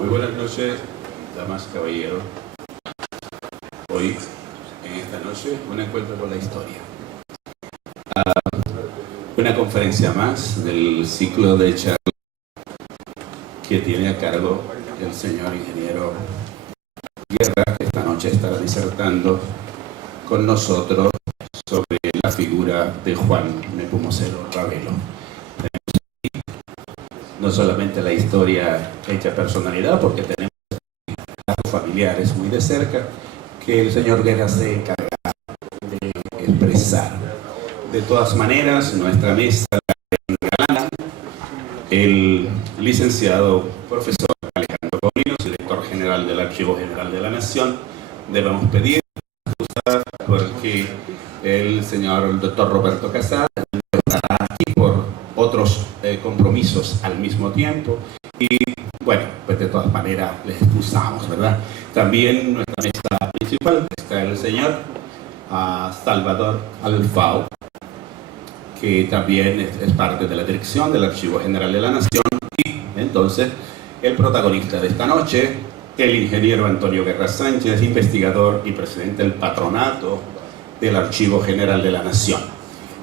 Muy buenas noches, damas y caballeros. Hoy, en esta noche, un encuentro con la historia. Una conferencia más del ciclo de charlas que tiene a cargo el señor ingeniero Guerra, que esta noche estará disertando con nosotros sobre la figura de Juan Nepomuceno Ravelo. No solamente la historia hecha personalidad, porque tenemos casos familiares muy de cerca que el señor Guerra se encarga de expresar. De todas maneras, nuestra mesa gana el licenciado profesor Alejandro Paulino, director general del Archivo General de la Nación. Debemos pedir excusas porque el señor doctor Roberto Casar estará aquí por otros compromisos al mismo tiempo y bueno, pues de todas maneras les excusamos, ¿verdad? También nuestra mesa principal está el señor Salvador Alfao, que también es parte de la dirección del Archivo General de la Nación, y entonces el protagonista de esta noche, el ingeniero Antonio Guerra Sánchez, investigador y presidente del patronato del Archivo General de la Nación.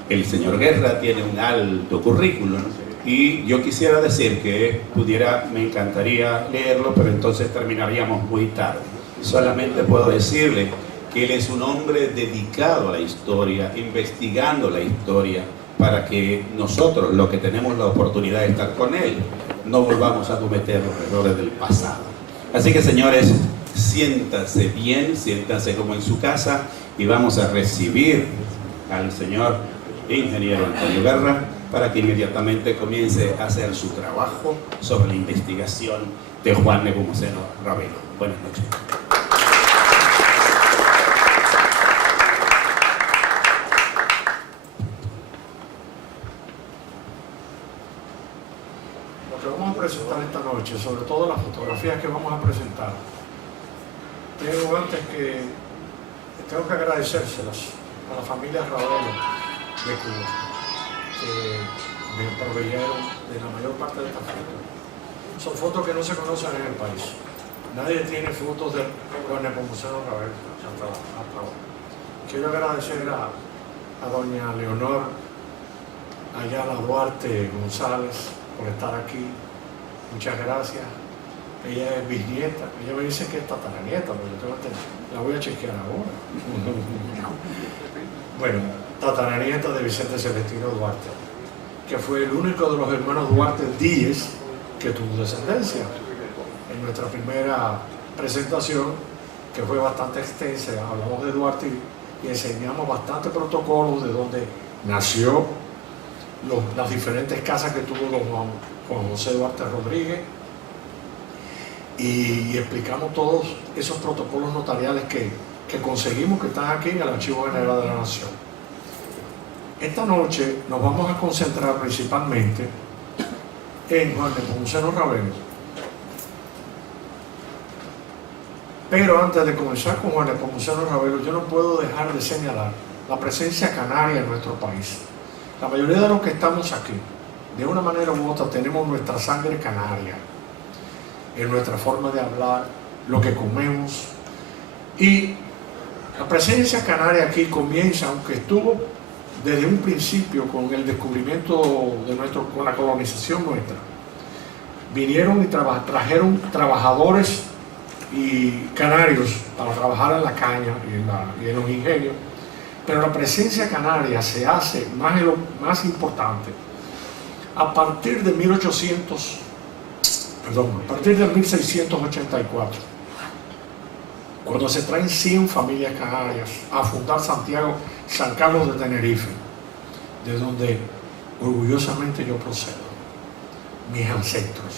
El señor Guerra tiene un alto currículum y yo quisiera decir que me encantaría leerlo, pero entonces terminaríamos muy tarde. Solamente puedo decirle que él es un hombre dedicado a la historia, investigando la historia, para que nosotros, los que tenemos la oportunidad de estar con él, no volvamos a cometer los errores del pasado. Así que, señores, siéntanse bien, siéntanse como en su casa y vamos a recibir al señor ingeniero Antonio Guerra para que inmediatamente comience a hacer su trabajo sobre la investigación de Juan Nepomuceno Ravelo. Buenas noches. Lo que vamos a presentar esta noche, sobre todo las fotografías que vamos a presentar, tengo que agradecérselas a la familia Ravelo de Cuba, que me proveyeron de la mayor parte de estas fotos. Son fotos que no se conocen en el país. Nadie tiene fotos de Juan Nepomuceno Ravelo hasta ahora. Quiero agradecer a doña Leonor Ayala Duarte González por estar aquí. Muchas gracias. Ella es bisnieta. Ella me dice que es tataranieta, pero yo tengo que la voy a chequear ahora. Bueno, tataranieta de Vicente Celestino Duarte, que fue el único de los hermanos Duarte Díez que tuvo descendencia. En nuestra primera presentación, que fue bastante extensa, hablamos de Duarte y enseñamos bastantes protocolos de donde nació, las diferentes casas que tuvo don Juan José Duarte Rodríguez, y explicamos todos esos protocolos notariales que conseguimos, que están aquí en el Archivo General de la Nación. Esta noche nos vamos a concentrar principalmente en Juan Nepomuceno Ravelo. Pero antes de comenzar con Juan Nepomuceno Ravelo, yo no puedo dejar de señalar la presencia canaria en nuestro país. La mayoría de los que estamos aquí, de una manera u otra, tenemos nuestra sangre canaria, en nuestra forma de hablar, lo que comemos. Y la presencia canaria aquí comienza, aunque estuvo desde un principio con el descubrimiento con la colonización nuestra. Vinieron y trajeron trabajadores y canarios para trabajar en la caña y en los ingenios. Pero la presencia canaria se hace más importante a partir de 1684, cuando se traen 100 familias canarias a fundar San Carlos de Tenerife, de donde orgullosamente yo procedo, mis ancestros.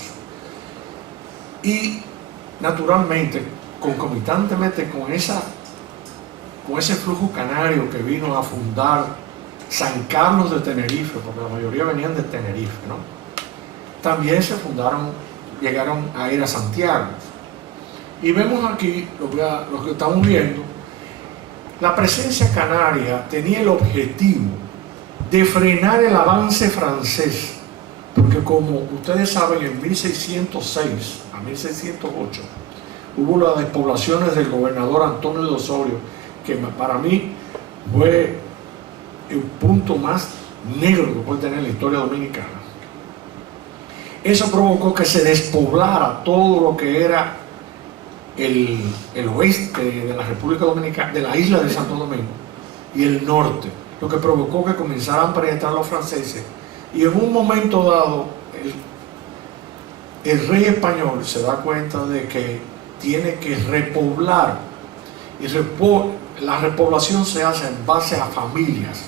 Y naturalmente, concomitantemente con ese flujo canario que vino a fundar San Carlos de Tenerife, porque la mayoría venían de Tenerife, ¿no? También llegaron a ir a Santiago. Y vemos aquí, lo que estamos viendo, la presencia canaria tenía el objetivo de frenar el avance francés porque como ustedes saben, en 1606 a 1608 hubo las despoblaciones del gobernador Antonio de Osorio, que para mí fue el punto más negro que puede tener la historia dominicana. Eso provocó que se despoblara todo lo que era el oeste de la República Dominicana, de la isla de Santo Domingo, y el norte, lo que provocó que comenzaran a penetrar los franceses. Y en un momento dado, el rey español se da cuenta de que tiene que repoblar, y la repoblación se hace en base a familias.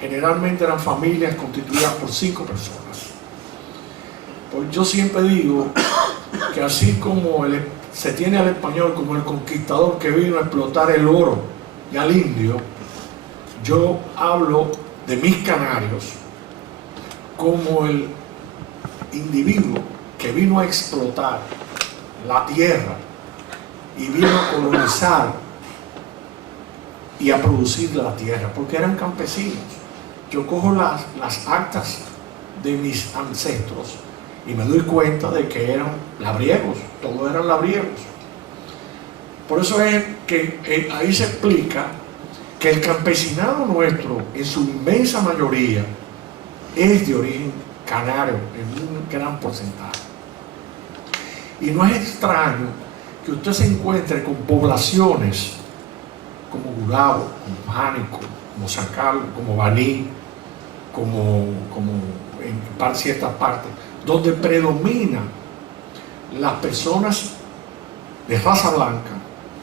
Generalmente eran familias constituidas por 5 personas. Pues yo siempre digo que así como se tiene al español como el conquistador que vino a explotar el oro y al indio, yo hablo de mis canarios como el individuo que vino a explotar la tierra y vino a colonizar y a producir la tierra, porque eran campesinos. Yo cojo las actas de mis ancestros y me doy cuenta de que eran labriegos, todos eran labriegos. Por eso es que ahí se explica que el campesinado nuestro, en su inmensa mayoría, es de origen canario, en un gran porcentaje. Y no es extraño que usted se encuentre con poblaciones como Gurabo, como Jánico, como San Carlos, como Baní, como en ciertas partes, donde predominan las personas de raza blanca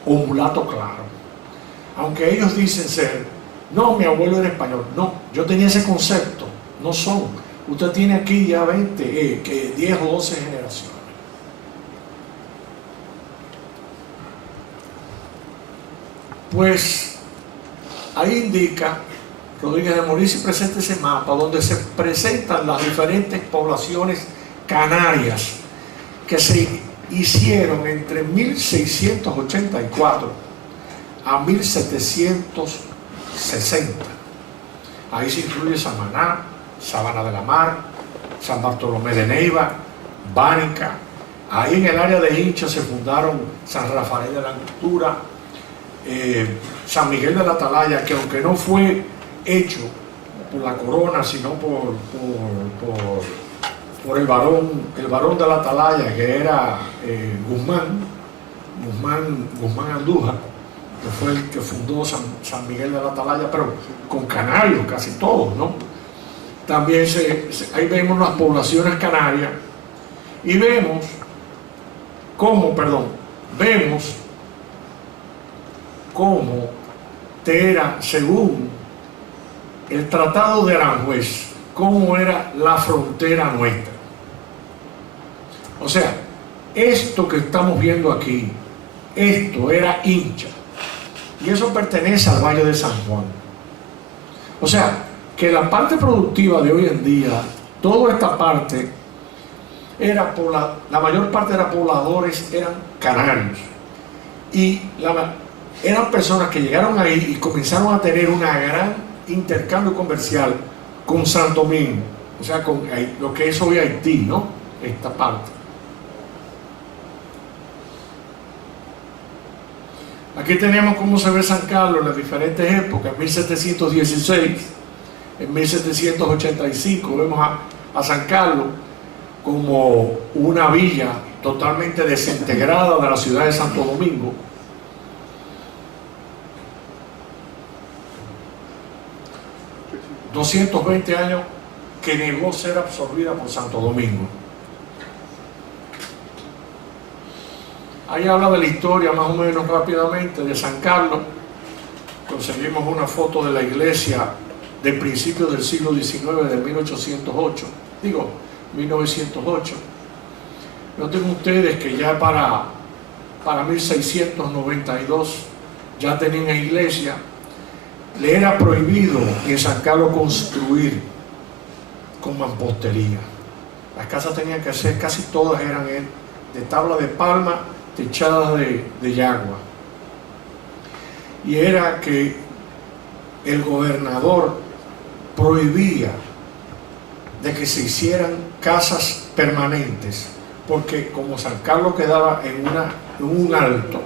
o mulato claro. Aunque ellos dicen ser, no, mi abuelo era español. No, yo tenía ese concepto. No son. Usted tiene aquí ya 10 o 12 generaciones. Pues ahí indica Rodríguez de Moris, y presenta ese mapa donde se presentan las diferentes poblaciones canarias que se hicieron entre 1684 a 1760. Ahí se incluye Samaná, Sabana de la Mar, San Bartolomé de Neiva, Bánica. Ahí en el área de Hincha se fundaron San Rafael de la Angostura, San Miguel de la Atalaya, que aunque no fue hecho por la corona, sino por el varón de la Atalaya, que era Guzmán Andújar, que fue el que fundó San Miguel de la Atalaya, pero con canarios casi todos, ¿no? También ahí vemos las poblaciones canarias y vemos cómo era, según el Tratado de Aranjuez, cómo era la frontera nuestra. O sea, esto que estamos viendo aquí, esto era Hincha, y eso pertenece al Valle de San Juan. O sea, que la parte productiva de hoy en día, toda esta parte, la mayor parte de los pobladores eran canarios, y eran personas que llegaron ahí y comenzaron a tener una gran intercambio comercial con Santo Domingo, o sea, con lo que es hoy Haití, ¿no? Esta parte. Aquí tenemos cómo se ve San Carlos en las diferentes épocas. En 1716, en 1785 vemos a San Carlos como una villa totalmente desintegrada de la ciudad de Santo Domingo. ...220 años que negó ser absorbida por Santo Domingo. Ahí habla de la historia más o menos rápidamente de San Carlos. Conseguimos una foto de la iglesia de principios del siglo XIX, de 1908. 1908. Noten ustedes que ya para 1692 ya tenían iglesia. Le era prohibido en San Carlos construir con mampostería. Las casas tenían que ser, casi todas eran de tabla de palma, techadas de yagua. Y era que el gobernador prohibía de que se hicieran casas permanentes, porque como San Carlos quedaba en un alto,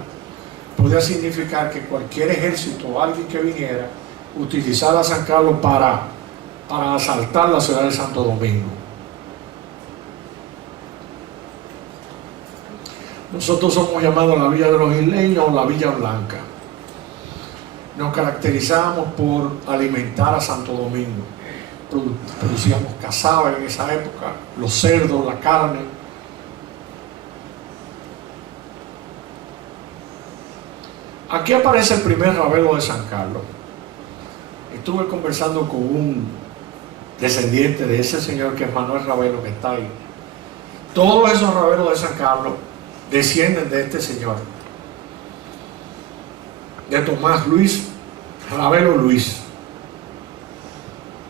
podía significar que cualquier ejército o alguien que viniera utilizara San Carlos para asaltar la ciudad de Santo Domingo. Nosotros somos llamados la Villa de los Isleños o la Villa Blanca. Nos caracterizamos por alimentar a Santo Domingo. Producíamos cazabe en esa época, los cerdos, la carne. Aquí aparece el primer Ravelo de San Carlos. Estuve conversando con un descendiente de ese señor que es Manuel Ravelo, que está ahí. Todos esos Ravelos de San Carlos descienden de este señor, de Tomás Luis Ravelo Luis,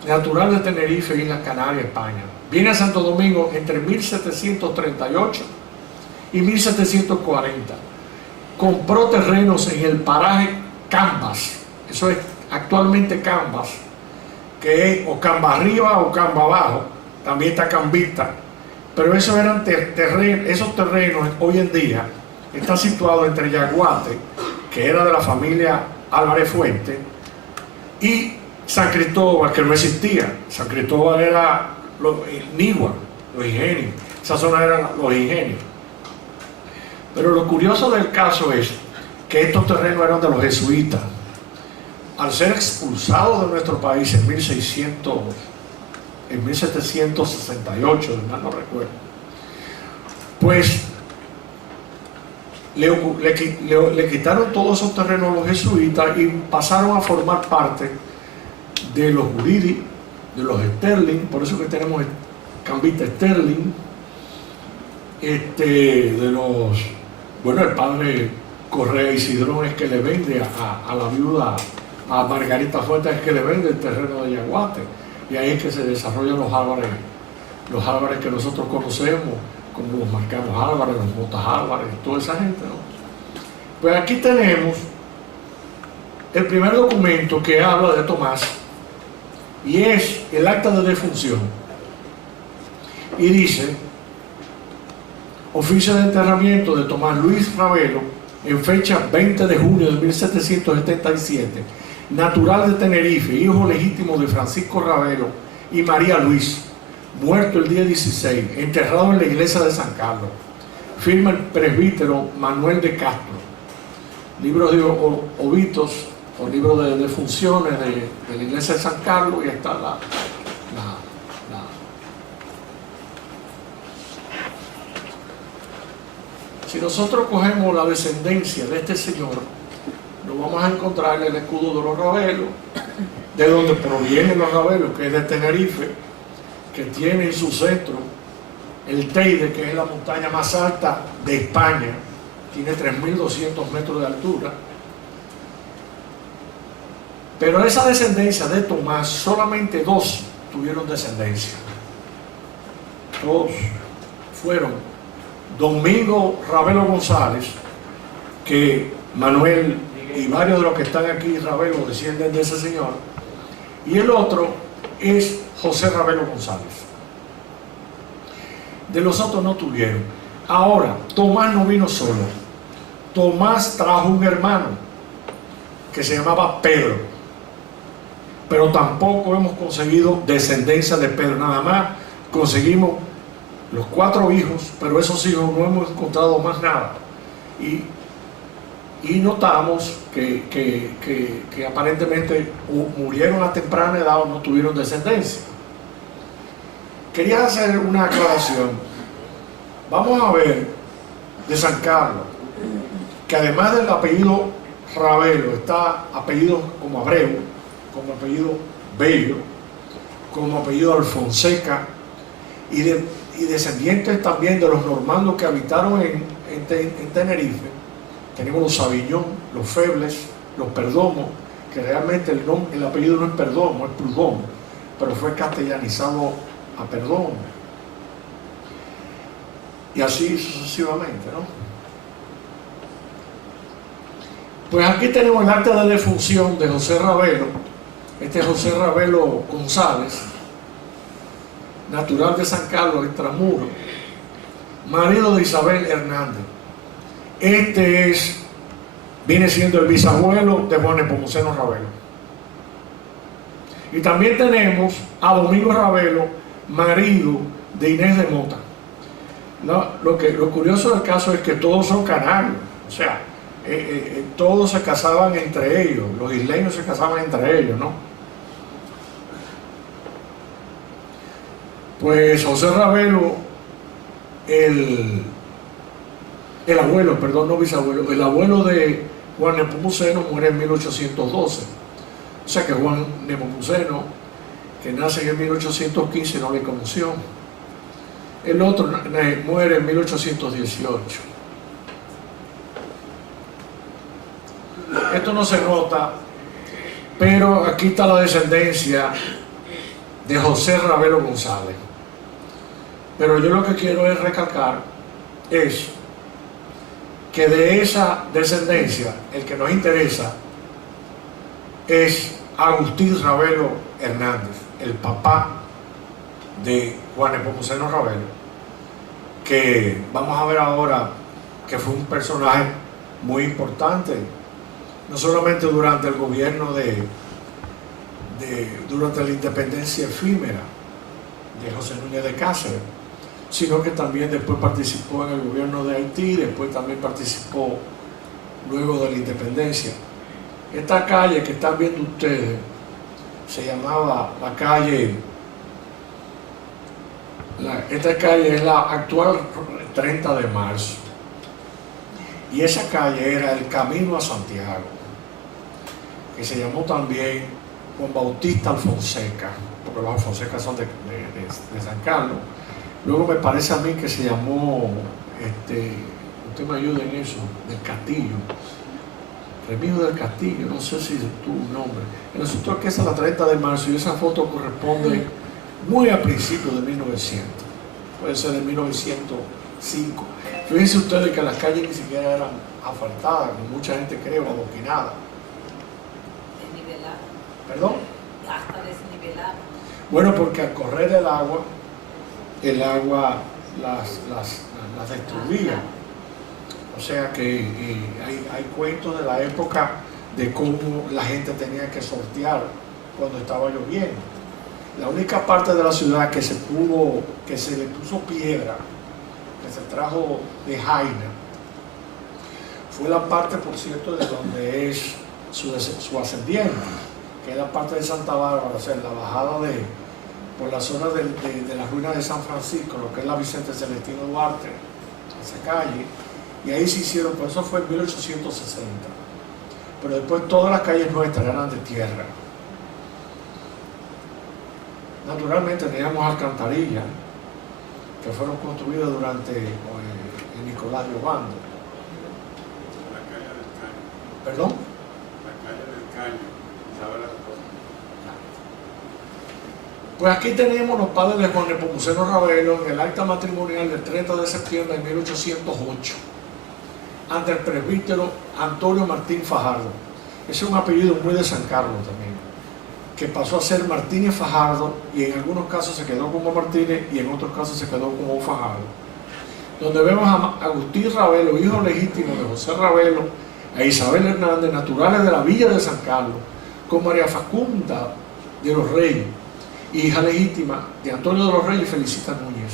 natural de Tenerife, Islas Canarias, España. Viene a Santo Domingo entre 1738 y 1740. Compró terrenos en el paraje Cambas, eso es actualmente Cambas, que es o Camba arriba o Camba abajo, también está Cambita, pero esos eran esos terrenos hoy en día están situados entre Yaguate, que era de la familia Álvarez Fuente, y San Cristóbal, que no existía. San Cristóbal era Nigua, los ingenios, esa zona eran los ingenios. Pero lo curioso del caso es que estos terrenos eran de los jesuitas. Al ser expulsados de nuestro país en 1768, mal no recuerdo, pues le quitaron todos esos terrenos a los jesuitas y pasaron a formar parte de los Guridi, de los Sterling, por eso que tenemos Cambita Sterling, de los, bueno, el padre Correa Isidrón es que le vende a la viuda, a Margarita Fuentes es que le vende el terreno de Yaguate, y ahí es que se desarrollan los Álvarez que nosotros conocemos, como los Marcanos Álvarez, los Motas Álvarez, toda esa gente, ¿no? Pues aquí tenemos el primer documento que habla de Tomás, y es el acta de defunción, y dice: oficio de enterramiento de Tomás Luis Ravelo en fecha 20 de junio de 1777, natural de Tenerife, hijo legítimo de Francisco Ravelo y María Luis, muerto el día 16, enterrado en la iglesia de San Carlos. Firma el presbítero Manuel de Castro. Libros de obitos o libros de defunciones de la iglesia de San Carlos, y está Si nosotros cogemos la descendencia de este señor, nos vamos a encontrar el escudo de los Ravelos, de donde provienen los Ravelos, que es de Tenerife, que tiene en su centro el Teide, que es la montaña más alta de España, tiene 3.200 metros de altura. Pero esa descendencia de Tomás, solamente dos tuvieron descendencia. Dos fueron Domingo Ravelo González, que Manuel y varios de los que están aquí, Ravelo, descienden de ese señor, y el otro es José Ravelo González. De los otros no tuvieron. Ahora, Tomás no vino solo. Tomás trajo un hermano que se llamaba Pedro, pero tampoco hemos conseguido descendencia de Pedro, nada más conseguimos los 4 hijos, pero esos hijos no hemos encontrado más nada, y notamos que aparentemente murieron a temprana edad o no tuvieron descendencia. Quería hacer una aclaración. Vamos a ver de San Carlos, que además del apellido Ravelo, está apellido como Abreu, como apellido Bello, como apellido Alfonseca, y descendientes también de los normandos que habitaron en Tenerife. Tenemos los Saviñón, los Febles, los Perdomo, que realmente el apellido no es Perdomo, es Prudhomme, pero fue castellanizado a Perdomo. Y así sucesivamente, ¿no? Pues aquí tenemos el acta de defunción de José Ravelo. Este es José Ravelo González. natural de San Carlos, Extramuros, marido de Isabel Hernández. Este viene siendo el bisabuelo de Juan Nepomuceno Ravelo. Y también tenemos a Domingo Ravelo, marido de Inés de Mota. Lo curioso del caso es que todos son canarios, o sea, todos se casaban entre ellos, los isleños se casaban entre ellos, ¿no? Pues José Ravelo, el abuelo, perdón, no bisabuelo, el abuelo de Juan Nepomuceno muere en 1812. O sea que Juan Nepomuceno, que nace en 1815, no le conoció. El otro muere en 1818. Esto no se nota, pero aquí está la descendencia de José Ravelo González. Pero yo lo que quiero es recalcar es que de esa descendencia, el que nos interesa es Agustín Ravelo Hernández, el papá de Juan Nepomuceno Ravelo, que vamos a ver ahora que fue un personaje muy importante, no solamente durante el gobierno durante la independencia efímera de José Núñez de Cáceres, sino que también después participó en el gobierno de Haití, después también participó luego de la independencia. Esta calle que están viendo ustedes se llamaba la calle, esta calle es la actual 30 de marzo, y esa calle era el Camino a Santiago, que se llamó también Juan Bautista Alfonseca, porque los Alfonsecas son de San Carlos. Luego me parece a mí que se llamó, usted me ayuda en eso, del Castillo, Remigio del Castillo, no sé si es tu nombre. El asunto es que esa es la 30 de marzo y esa foto corresponde muy a principios de 1900, puede ser de 1905. Fíjense ustedes que las calles ni siquiera eran asfaltadas, como mucha gente cree, o adoquinadas. Desniveladas. ¿Perdón? Hasta desniveladas. Bueno, porque al correr el agua las destruía. O sea que hay cuentos de la época de cómo la gente tenía que sortear cuando estaba lloviendo. La única parte de la ciudad que se le puso piedra, que se trajo de Jaina, fue la parte, por cierto, de donde es su ascendiente, que es la parte de Santa Bárbara, o sea, la bajada por la zona de las ruinas de San Francisco, lo que es la Vicente Celestino Duarte, esa calle, y ahí se hicieron, pues eso fue en 1860, pero después todas las calles nuestras eran de tierra. Naturalmente teníamos alcantarillas que fueron construidas durante el Nicolás de Obando. La calle del Caño. ¿Perdón? La calle del Caño. ¿Sabe la cosa? Pues aquí tenemos los padres de Juan Nepomuceno Ravelo en el acta matrimonial del 30 de septiembre de 1808, ante el presbítero Antonio Martín Fajardo. Ese es un apellido muy de San Carlos también, que pasó a ser Martínez Fajardo, y en algunos casos se quedó como Martínez y en otros casos se quedó como Fajardo. Donde vemos a Agustín Ravelo, hijo legítimo de José Ravelo, a Isabel Hernández, naturales de la villa de San Carlos, con María Facunda de los Reyes, hija legítima de Antonio de los Reyes y Felicita Núñez.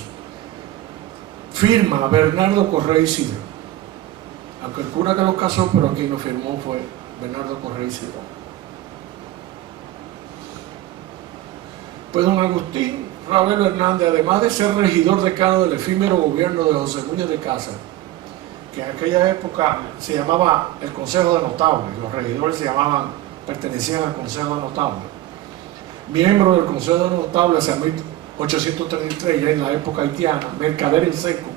Firma Bernardo Correa Isidro, aunque el cura que los casó, pero quien lo firmó fue Bernardo Correa Isidro. Pues don Agustín Ravelo Hernández, además de ser regidor decano del efímero gobierno de José Núñez de Cáceres, que en aquella época se llamaba el Consejo de Notables, los regidores pertenecían al Consejo de Notables, miembro del Consejo de Notables hacia 1833, ya en la época haitiana, mercader en seco,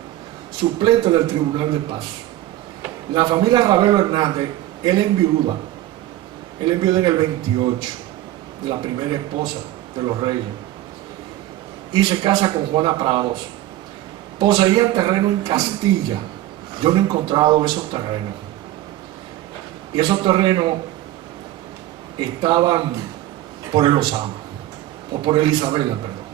suplente del Tribunal de Paz. La familia Ravelo Hernández, él enviuda en el 28 de la primera esposa de los Reyes y se casa con Juana Prados. Poseía terreno en Castilla. Yo no he encontrado esos terrenos, y esos terrenos estaban por el Osama, o por el Isabela, perdón.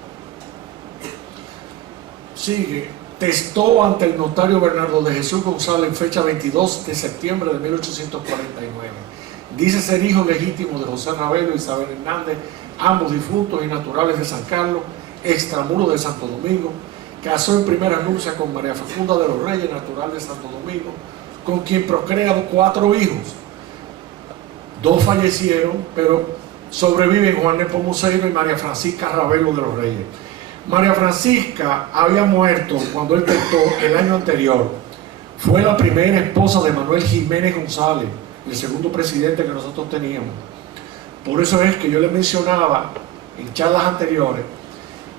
sigue, testó ante el notario Bernardo de Jesús González en fecha 22 de septiembre de 1849. Dice ser hijo legítimo de José Ravelo y Isabel Hernández, ambos difuntos y naturales de San Carlos, extramuros de Santo Domingo. Casó en primera nupcia con María Facunda de los Reyes, natural de Santo Domingo, con quien procrea 4 hijos. 2 fallecieron, pero sobreviven Juan Nepomuceno y María Francisca Ravelo de los Reyes. María Francisca había muerto cuando él testó el año anterior. Fue la primera esposa de Manuel Jiménez González, el segundo presidente que nosotros teníamos. Por eso es que yo le mencionaba en charlas anteriores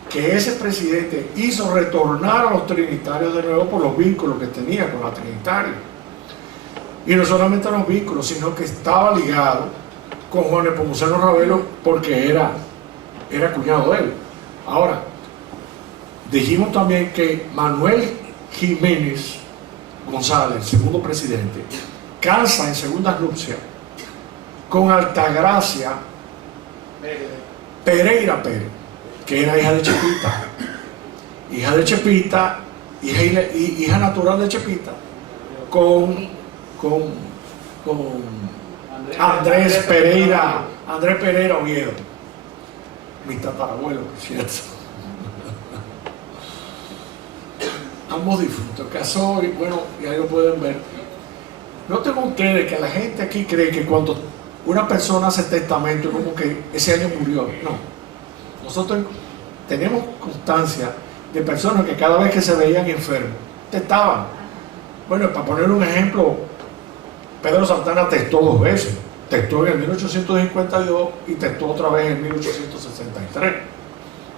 que ese presidente hizo retornar a los trinitarios de nuevo por los vínculos que tenía con la Trinitaria. Y no solamente los vínculos, sino que estaba ligado con Juan Nepomuceno Ravelo porque era cuñado de él. Ahora, dijimos también que Manuel Jiménez González, segundo presidente, casa en segundas nupcias con Altagracia Pereira Pérez, que era hija de Chepita, hija natural de Chepita, con Andrés Pereira Oviedo, mi tatarabuelo, por cierto. Ambos difuntos, casó y bueno, y ahí lo pueden ver. Noten ustedes que la gente aquí cree que cuando una persona hace testamento es como que ese año murió. No. Nosotros tenemos constancia de personas que cada vez que se veían enfermos, testaban. Bueno, para poner un ejemplo, Pedro Santana testó 2 veces. Testó en el 1852 y testó otra vez en 1863.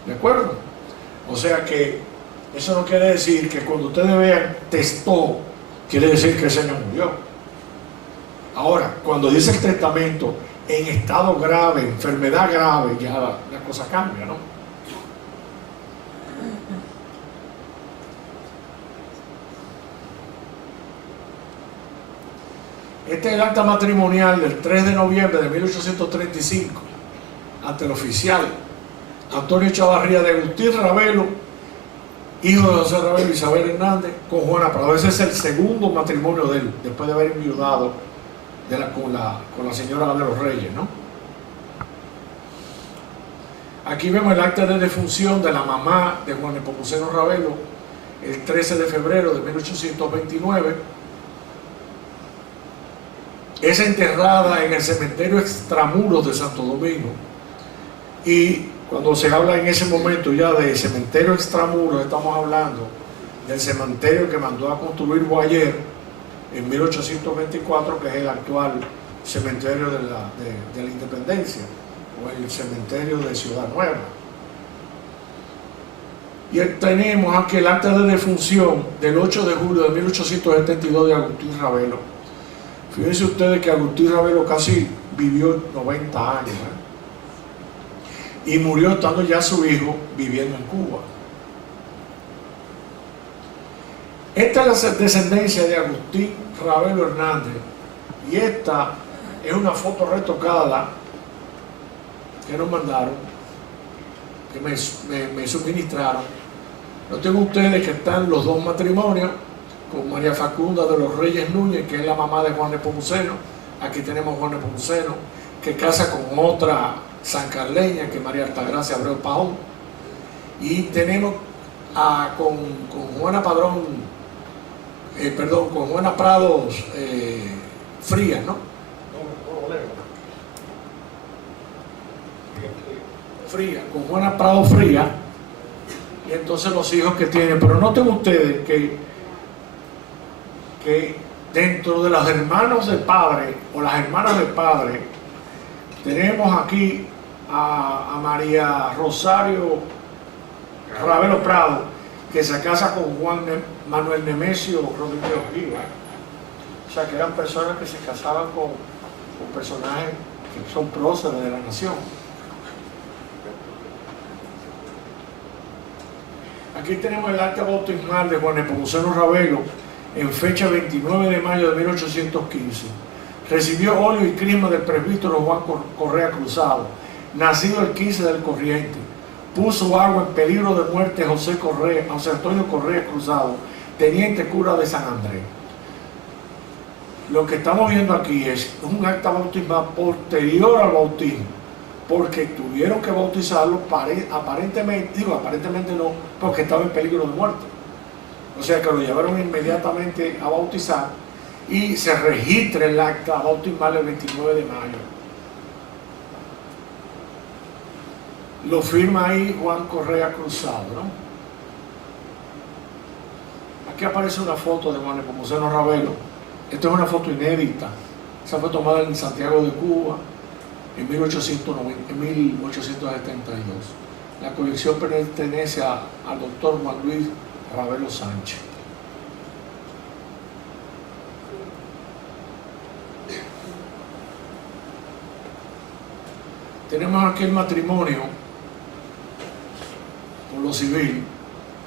¿De acuerdo? O sea que eso no quiere decir que cuando ustedes vean testó, quiere decir que ese año murió. Ahora, cuando dice el testamento en estado grave, enfermedad grave, ya la cosa cambia, ¿no? Este es el acta matrimonial del 3 de noviembre de 1835 ante el oficial Antonio Chavarría de Agustín Ravelo, hijo de José Ravelo y Isabel Hernández, con Juana Prado. Ese es el segundo matrimonio de él, después de haber enviudado con la señora de los Reyes, ¿no? Aquí vemos el acta de defunción de la mamá de Juan Nepomuceno Ravelo, el 13 de febrero de 1829. Es enterrada en el cementerio Extramuros de Santo Domingo. Y cuando se habla en ese momento ya de cementerio Extramuros, estamos hablando del cementerio que mandó a construir Boyer en 1824, que es el actual cementerio de la Independencia, o el cementerio de Ciudad Nueva. Y tenemos aquí el acta de defunción del 8 de julio de 1872 de Agustín Ravelo. Fíjense ustedes que Agustín Ravelo casi vivió 90 años, y murió estando ya su hijo viviendo en Cuba. Esta es la descendencia de Agustín Ravelo Hernández, y esta es una foto retocada que nos mandaron, que me suministraron. Noten ustedes que están los 2 matrimonios, con María Facunda de los Reyes Núñez, que es la mamá de Juan Nepomuceno. Aquí tenemos Juan Nepomuceno, que casa con otra sancarleña, que es María Altagracia Abreu Pajón. Y tenemos con Juana Padrón, con Juana Prados Frías, ¿no? Fría, con Juana Prado Fría, y entonces los hijos que tienen. Pero noten ustedes que dentro de los hermanos de padre o las hermanas de padre tenemos aquí a María Rosario Ravelo Prado, que se casa con Manuel Nemesio Rodríguez Ojiva. O sea que eran personas que se casaban con personajes que son próceres de la nación. Aquí tenemos el acta bautismal de Juan Nepomuceno Ravelo en fecha 29 de mayo de 1815. Recibió óleo y crisma del presbítero Juan Correa Cruzado, nacido el 15 del corriente. puso agua en peligro de muerte José Antonio Correa Cruzado, teniente cura de San Andrés. Lo que estamos viendo aquí es un acta bautismal posterior al bautismo, porque tuvieron que bautizarlo aparentemente no, porque estaba en peligro de muerte. O sea que lo llevaron inmediatamente a bautizar y se registra el acta bautismal el 29 de mayo. Lo firma ahí Juan Correa Cruzado, ¿no? Aquí aparece una foto de Juan Nepomuceno Ravelo. Esta es una foto inédita. Esa fue tomada en Santiago de Cuba en 1872. La colección pertenece al doctor Juan Luis Ravelo Sánchez. Tenemos aquí el matrimonio por lo civil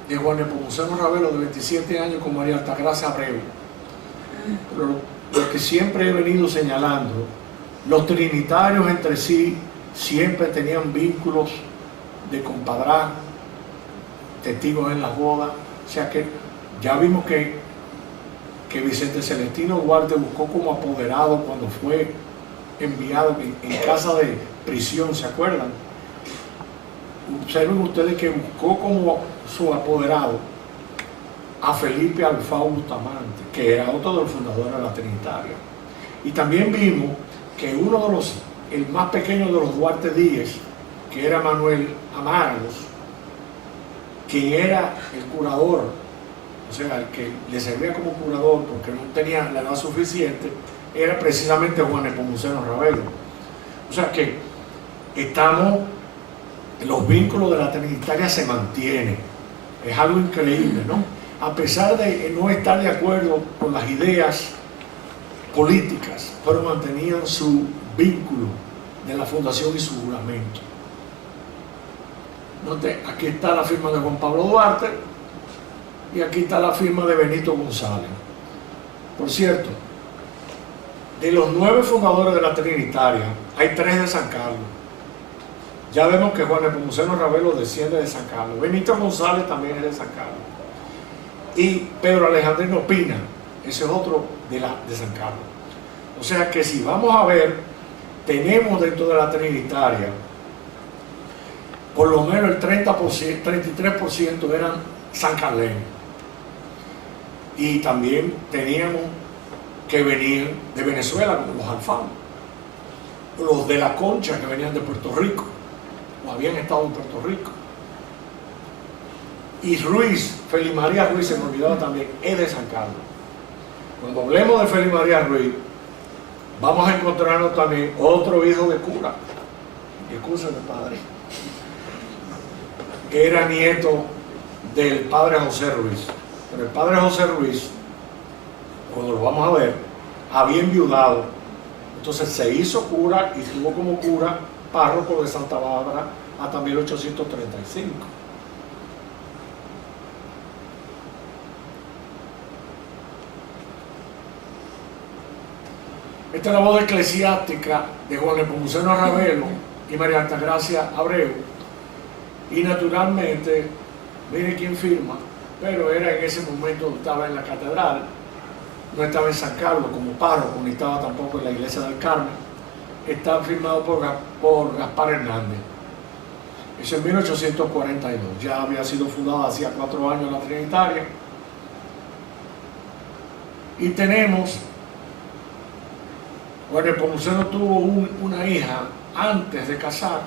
de Juan Nepomuceno Ravelo, de 27 años, con María Altagracia Abreu. Pero lo que siempre he venido señalando, los trinitarios entre sí siempre tenían vínculos de compadrazgo, testigos en las bodas. O sea que ya vimos que Vicente Celestino Duarte buscó como apoderado cuando fue enviado en casa de prisión, ¿se acuerdan? Observen ustedes que buscó como su apoderado a Felipe Alfao Bustamante, que era otro de los fundadores de la Trinitaria. Y también vimos que el más pequeño de los Duarte Díez, que era Manuel Amargos, quien era el curador, o sea, el que le servía como curador porque no tenía la edad suficiente, era precisamente Juan Nepomuceno Ravelo. O sea que los vínculos de la Trinitaria se mantienen. Es algo increíble, ¿no? A pesar de no estar de acuerdo con las ideas políticas, pero mantenían su vínculo de la fundación y su juramento. Aquí está la firma de Juan Pablo Duarte y aquí está la firma de Benito González. Por cierto, de los 9 fundadores de la Trinitaria, hay 3 de San Carlos. Ya vemos que Juan Nepomuceno Ravelo desciende de San Carlos. Benito González también es de San Carlos. Y Pedro Alejandrino Pina, ese es otro de San Carlos. O sea que si vamos a ver, tenemos dentro de la Trinitaria, por lo menos el 33% eran sancarleños. Y también teníamos que venir de Venezuela, como los Alfano, los de la Concha, que venían de Puerto Rico, o habían estado en Puerto Rico. Y Ruiz, Félix María Ruiz, se me olvidaba también, es de San Carlos. Cuando hablemos de Félix María Ruiz, vamos a encontrarnos también otro hijo de cura, excúsenme padre, que era nieto del padre José Ruiz. Pero el padre José Ruiz, cuando lo vamos a ver, había enviudado. Entonces se hizo cura y estuvo como cura párroco de Santa Bárbara hasta 1835. Esta es la voz eclesiástica de Juan Nepomuceno Ravelo y María Altagracia Abreu. Y naturalmente, mire quién firma, pero era en ese momento, estaba en la catedral, no estaba en San Carlos como párroco, ni estaba tampoco en la iglesia del Carmen. Está firmado por Gaspar Hernández. Eso en 1842. Ya había sido fundada hacía 4 años la Trinitaria. Y tenemos, Juan Nepomuceno tuvo una hija antes de casar,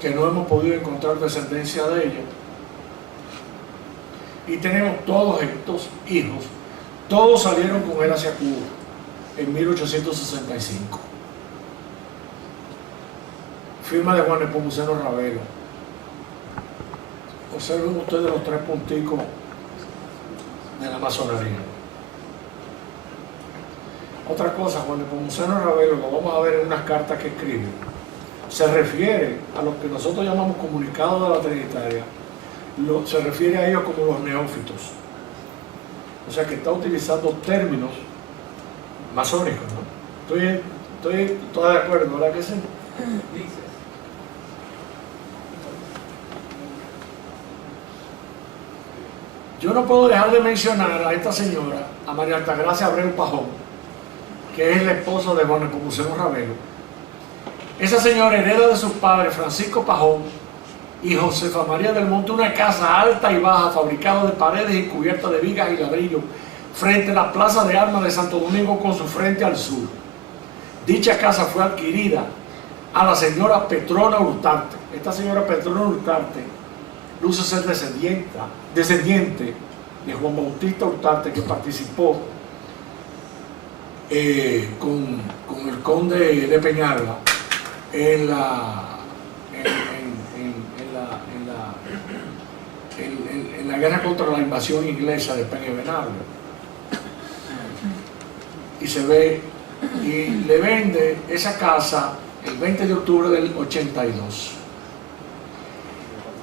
que no hemos podido encontrar descendencia de ella. Y tenemos todos estos hijos, todos salieron con él hacia Cuba en 1865. Firma de Juan Nepomuceno Ravelo. Observen ustedes los 3 punticos de la masonería. Otra cosa, Juan Nepomuceno Ravelo, lo vamos a ver en unas cartas que escribe, se refiere a lo que nosotros llamamos comunicados de la Trinitaria, se refiere a ellos como los neófitos. O sea que está utilizando términos masónicos, ¿no? Estoy de acuerdo, ¿verdad que sí? Yo no puedo dejar de mencionar a esta señora, a María Altagracia Abreu Pajón, que es la esposa de Juan Nepomuceno Ravelo. Esa señora hereda de sus padres, Francisco Pajón y Josefa María del Monte, una casa alta y baja, fabricada de paredes y cubierta de vigas y ladrillos, frente a la Plaza de Armas de Santo Domingo, con su frente al sur. Dicha casa fue adquirida a la señora Petrona Urtarte. Esta señora Petrona Urtarte luce ser descendiente de Juan Bautista Urtarte, que participó con el conde de Peñalba en la guerra contra la invasión inglesa de Peñavenable. Y se ve, y le vende esa casa el 20 de octubre del 82.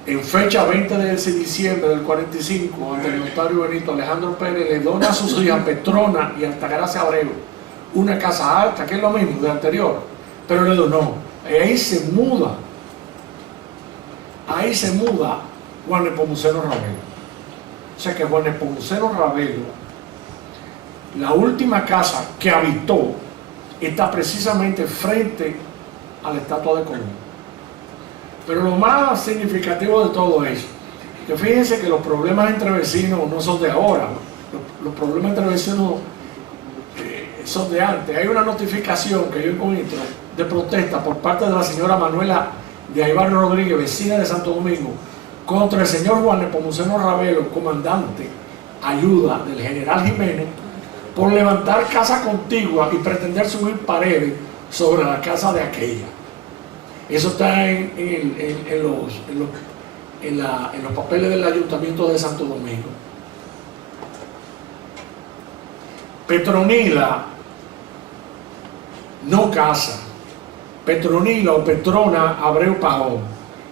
En fecha 20 de diciembre del 45, ante el notario Benito Alejandro Pérez le dona a sus hijas Petrona y Altagracia Abreu una casa alta, que es lo mismo de anterior, pero le donó. Y ahí se muda Juan Nepomuceno Ravelo. O sea que Juan Nepomuceno Ravelo, la última casa que habitó, está precisamente frente a la estatua de Colón. Pero lo más significativo de todo es que fíjense que los problemas entre vecinos no son de ahora, los problemas entre vecinos son de antes. Hay una notificación que yo encuentro de protesta por parte de la señora Manuela de Aybar Rodríguez, vecina de Santo Domingo, contra el señor Juan Nepomuceno Ravelo, comandante ayuda del general Jiménez, por levantar casa contigua y pretender subir paredes sobre la casa de aquella. Eso está en los papeles del Ayuntamiento de Santo Domingo. Petronila no casa. Petronila o Petrona Abreu Pajón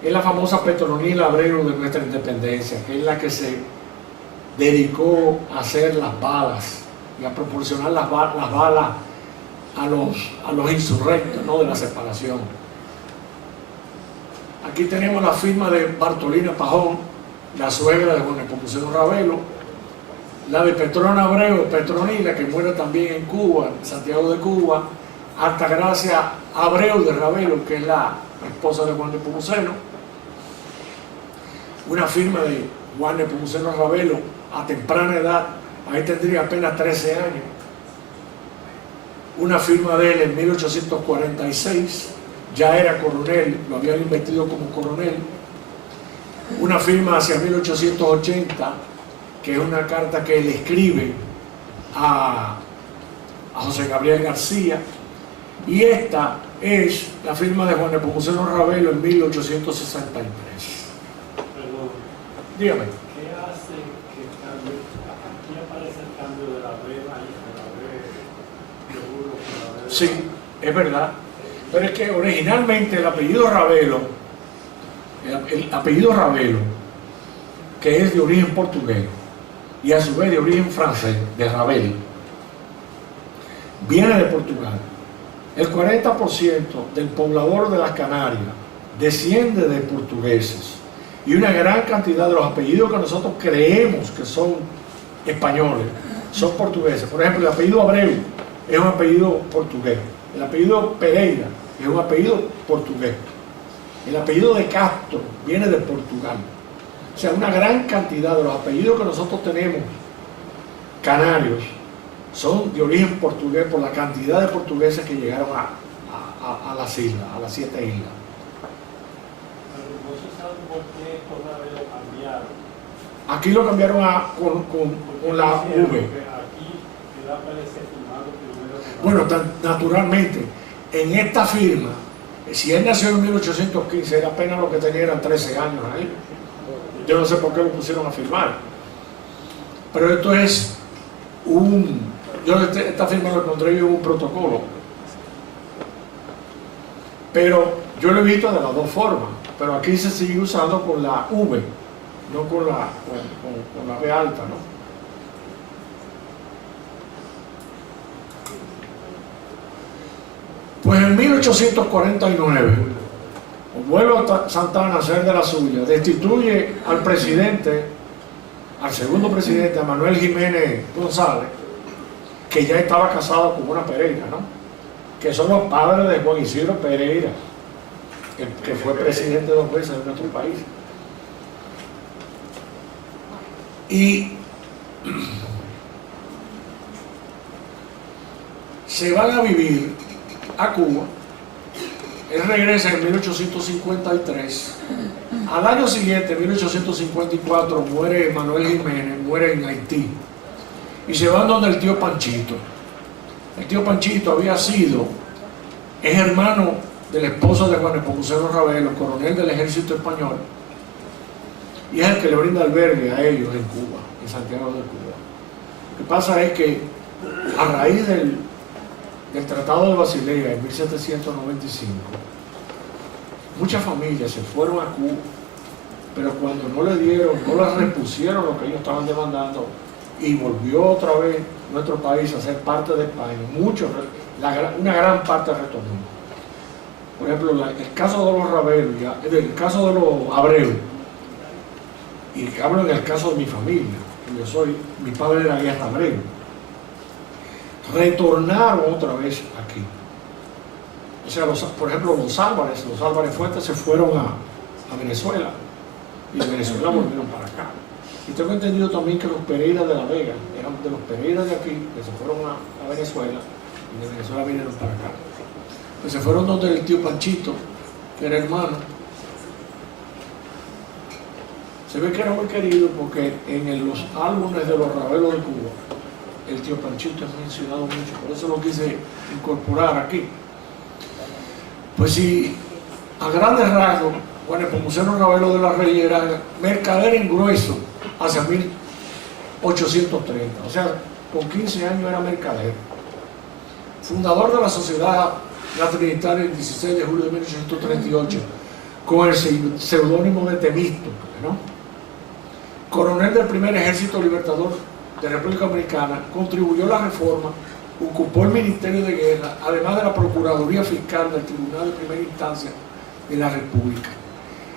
es la famosa Petronila Abreu de nuestra independencia, que es la que se dedicó a hacer las balas y a proporcionar las balas a los insurrectos, ¿no?, de la separación. Aquí tenemos la firma de Bartolina Pajón, la suegra de Juan Nepomuceno Ravelo, la de Petrona Abreu, Petronila, que muere también en Cuba, en Santiago de Cuba, Altagracia Abreu de Ravelo, que es la esposa de Juan Nepomuceno, una firma de Juan Nepomuceno Ravelo a temprana edad, ahí tendría apenas 13 años, una firma de él en 1846, ya era coronel, lo habían investido como coronel, una firma hacia 1880, que es una carta que él escribe a José Gabriel García, y esta es la firma de Juan Nepomuceno Ravelo en 1863. Perdón, Dígame. ¿qué hace que cambie? Aquí aparece el cambio de la B seguro con la B. Sí, es verdad. Pero es que originalmente el apellido Ravelo, que es de origen portugués y a su vez de origen francés, de Ravel, viene de Portugal. El 40% del poblador de las Canarias desciende de portugueses y una gran cantidad de los apellidos que nosotros creemos que son españoles son portugueses. Por ejemplo, el apellido Abreu es un apellido portugués. El apellido Pereira es un apellido portugués. El apellido de Castro viene de Portugal. O sea, una gran cantidad de los apellidos que nosotros tenemos canarios son de origen portugués por la cantidad de portugueses que llegaron a las islas, a las 7 islas. Pero no se sabe por qué todavía lo cambiaron. Aquí lo cambiaron con la V. Aquí él aparece firmado primero. Bueno, naturalmente, en esta firma, si él nació en 1815, era apenas lo que tenía, eran 13 años ahí. Yo no sé por qué lo pusieron a firmar. Pero esto es esta firma lo encontré yo en un protocolo. Pero yo lo he visto de las dos formas. Pero aquí se sigue usando con la V, no con la B alta, ¿no? Pues en 1849 vuelve a Santana a hacer de la suya, destituye al presidente al segundo presidente, a Manuel Jiménez González, que ya estaba casado con una Pereira, ¿no? Que son los padres de Juan Isidro Pereira, el que fue presidente 2 veces en nuestro país. Y se van a vivir a Cuba. Él regresa en 1853. Al año siguiente, en 1854, muere Manuel Jiménez, muere en Haití. Y se van donde el tío Panchito. El tío Panchito es hermano de la esposa de Juan Nepomuceno Ravelo, coronel del ejército español, y es el que le brinda albergue a ellos en Cuba, en Santiago de Cuba. Lo que pasa es que a raíz del Tratado de Basilea en 1795, muchas familias se fueron a Cuba, pero cuando no les repusieron lo que ellos estaban demandando, y volvió otra vez nuestro país a ser parte de España, una gran parte retornó. Por ejemplo, el caso de los Ravelo, el caso de los Abreu, y hablo en el caso de mi familia, mi padre era Guerra Abreu, retornaron otra vez aquí. O sea, por ejemplo, los Álvarez Fuentes se fueron a Venezuela, y de Venezuela volvieron para acá. Y tengo entendido también que los Pereira de la Vega eran de los Pereira de aquí, que se fueron a Venezuela, y de Venezuela vinieron para acá. Pues se fueron donde el tío Panchito, que era hermano. Se ve que era muy querido porque en los álbumes de los Ravelo de Cuba, el tío Panchito es mencionado mucho, por eso lo quise incorporar aquí. Pues sí, a grandes rasgos, Juan Nepomuceno Ravelo de la Rey era mercader en grueso hacia 1830, o sea, con 15 años era mercader. Fundador de la Sociedad La Trinitaria el 16 de julio de 1838, con el seudónimo de Temístocles, ¿no? Coronel del primer ejército libertador de República Dominicana, contribuyó a la reforma, ocupó el Ministerio de Guerra, además de la Procuraduría Fiscal del Tribunal de Primera Instancia de la República.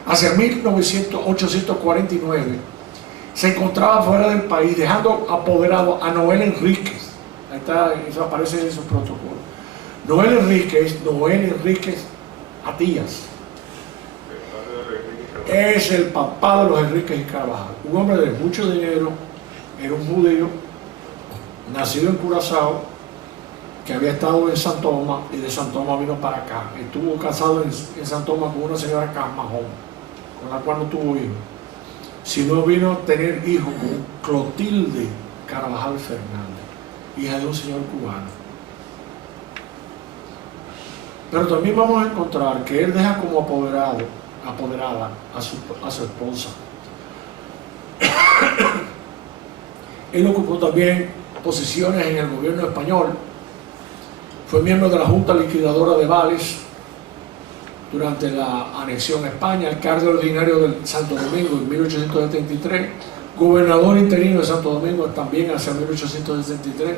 Hacia 1849 se encontraba fuera del país, dejando apoderado a Noel Enríquez. Ahí está, eso aparece en su protocolo. Noel Enríquez Atías, es el papá de los Enríquez y Carvajal, un hombre de mucho dinero, era un judío, nacido en Curazao, que había estado en San Tomás, y de San Tomás vino para acá. Estuvo casado en San Tomás con una señora Casmajón, con la cual no tuvo hijos, sino vino a tener hijos con Clotilde Carvajal Fernández, hija de un señor cubano. Pero también vamos a encontrar que él deja como apoderada a su esposa. Él ocupó también posiciones en el gobierno español. Fue miembro de la Junta Liquidadora de Vales durante la anexión a España, alcalde ordinario de Santo Domingo en 1873, gobernador interino de Santo Domingo también hacia 1863,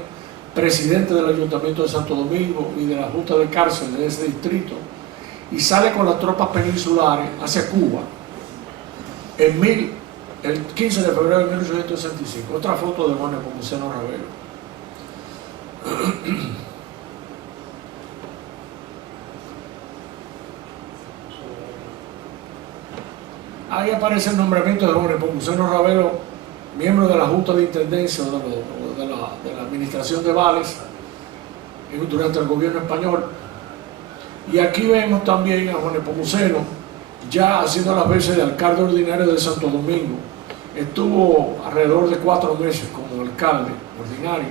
presidente del Ayuntamiento de Santo Domingo y de la Junta de Cárcel de ese distrito, y sale con las tropas peninsulares hacia Cuba el 15 de febrero de 1865. Otra foto de Juan Nepomuceno Ravelo. Ahí aparece el nombramiento de Juan Nepomuceno Ravelo, miembro de la Junta de Intendencia de la Administración de Vales durante el gobierno español. Y aquí vemos también a Juan Nepomuceno ya haciendo las veces de alcalde ordinario de Santo Domingo. Estuvo alrededor de 4 meses como alcalde ordinario.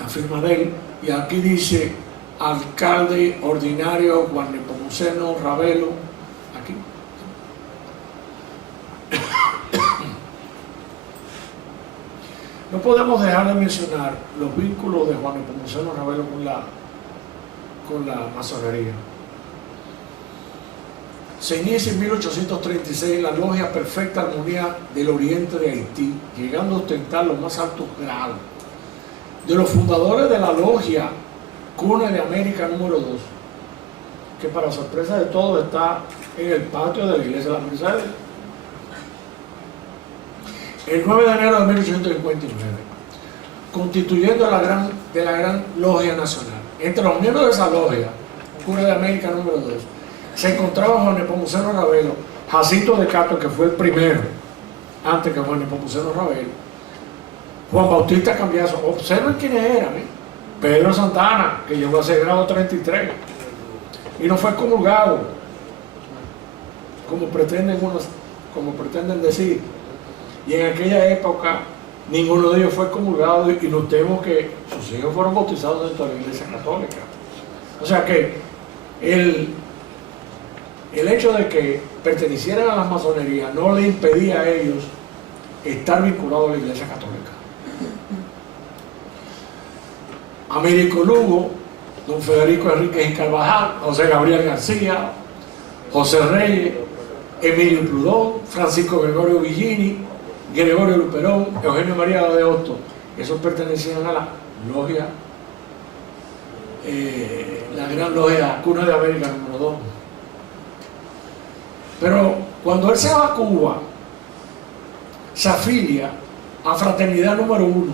La firma de él, y aquí dice alcalde ordinario Juan Nepomuceno Ravelo, aquí. No podemos dejar de mencionar los vínculos de Juan Nepomuceno Ravelo con la masonería. Se inicia en 1836 la Logia Perfecta Armonía del Oriente de Haití, llegando a ostentar los más altos grados. De los fundadores de la Logia Cuna de América número 2, que para sorpresa de todos está en el patio de la Iglesia de la Mercedes, el 9 de enero de 1859, constituyendo la gran logia nacional. Entre los miembros de esa logia, Cura de América número 2, se encontraban Juan Nepomuceno Ravelo, Jacinto de Castro, que fue el primero, antes que Juan Nepomuceno Ravelo, Juan Bautista Cambiaso. Observen quiénes eran, Pedro Santana, que llegó a ser grado 33 y no fue comulgado, como pretenden decir. Y en aquella época ninguno de ellos fue comulgado, y notemos que sus hijos fueron bautizados dentro de la Iglesia Católica. O sea que el hecho de que pertenecieran a la masonería no le impedía a ellos estar vinculados a la Iglesia Católica. Américo Lugo, don Federico Enríquez y Carvajal, José Gabriel García, José Reyes, Emilio Prudón, Francisco Gregorio Villini, Gregorio Luperón, Eugenio María de Hostos, esos pertenecían a la logia, la gran logia Cuna de América número 2. Pero cuando él se va a Cuba, se afilia a Fraternidad número 1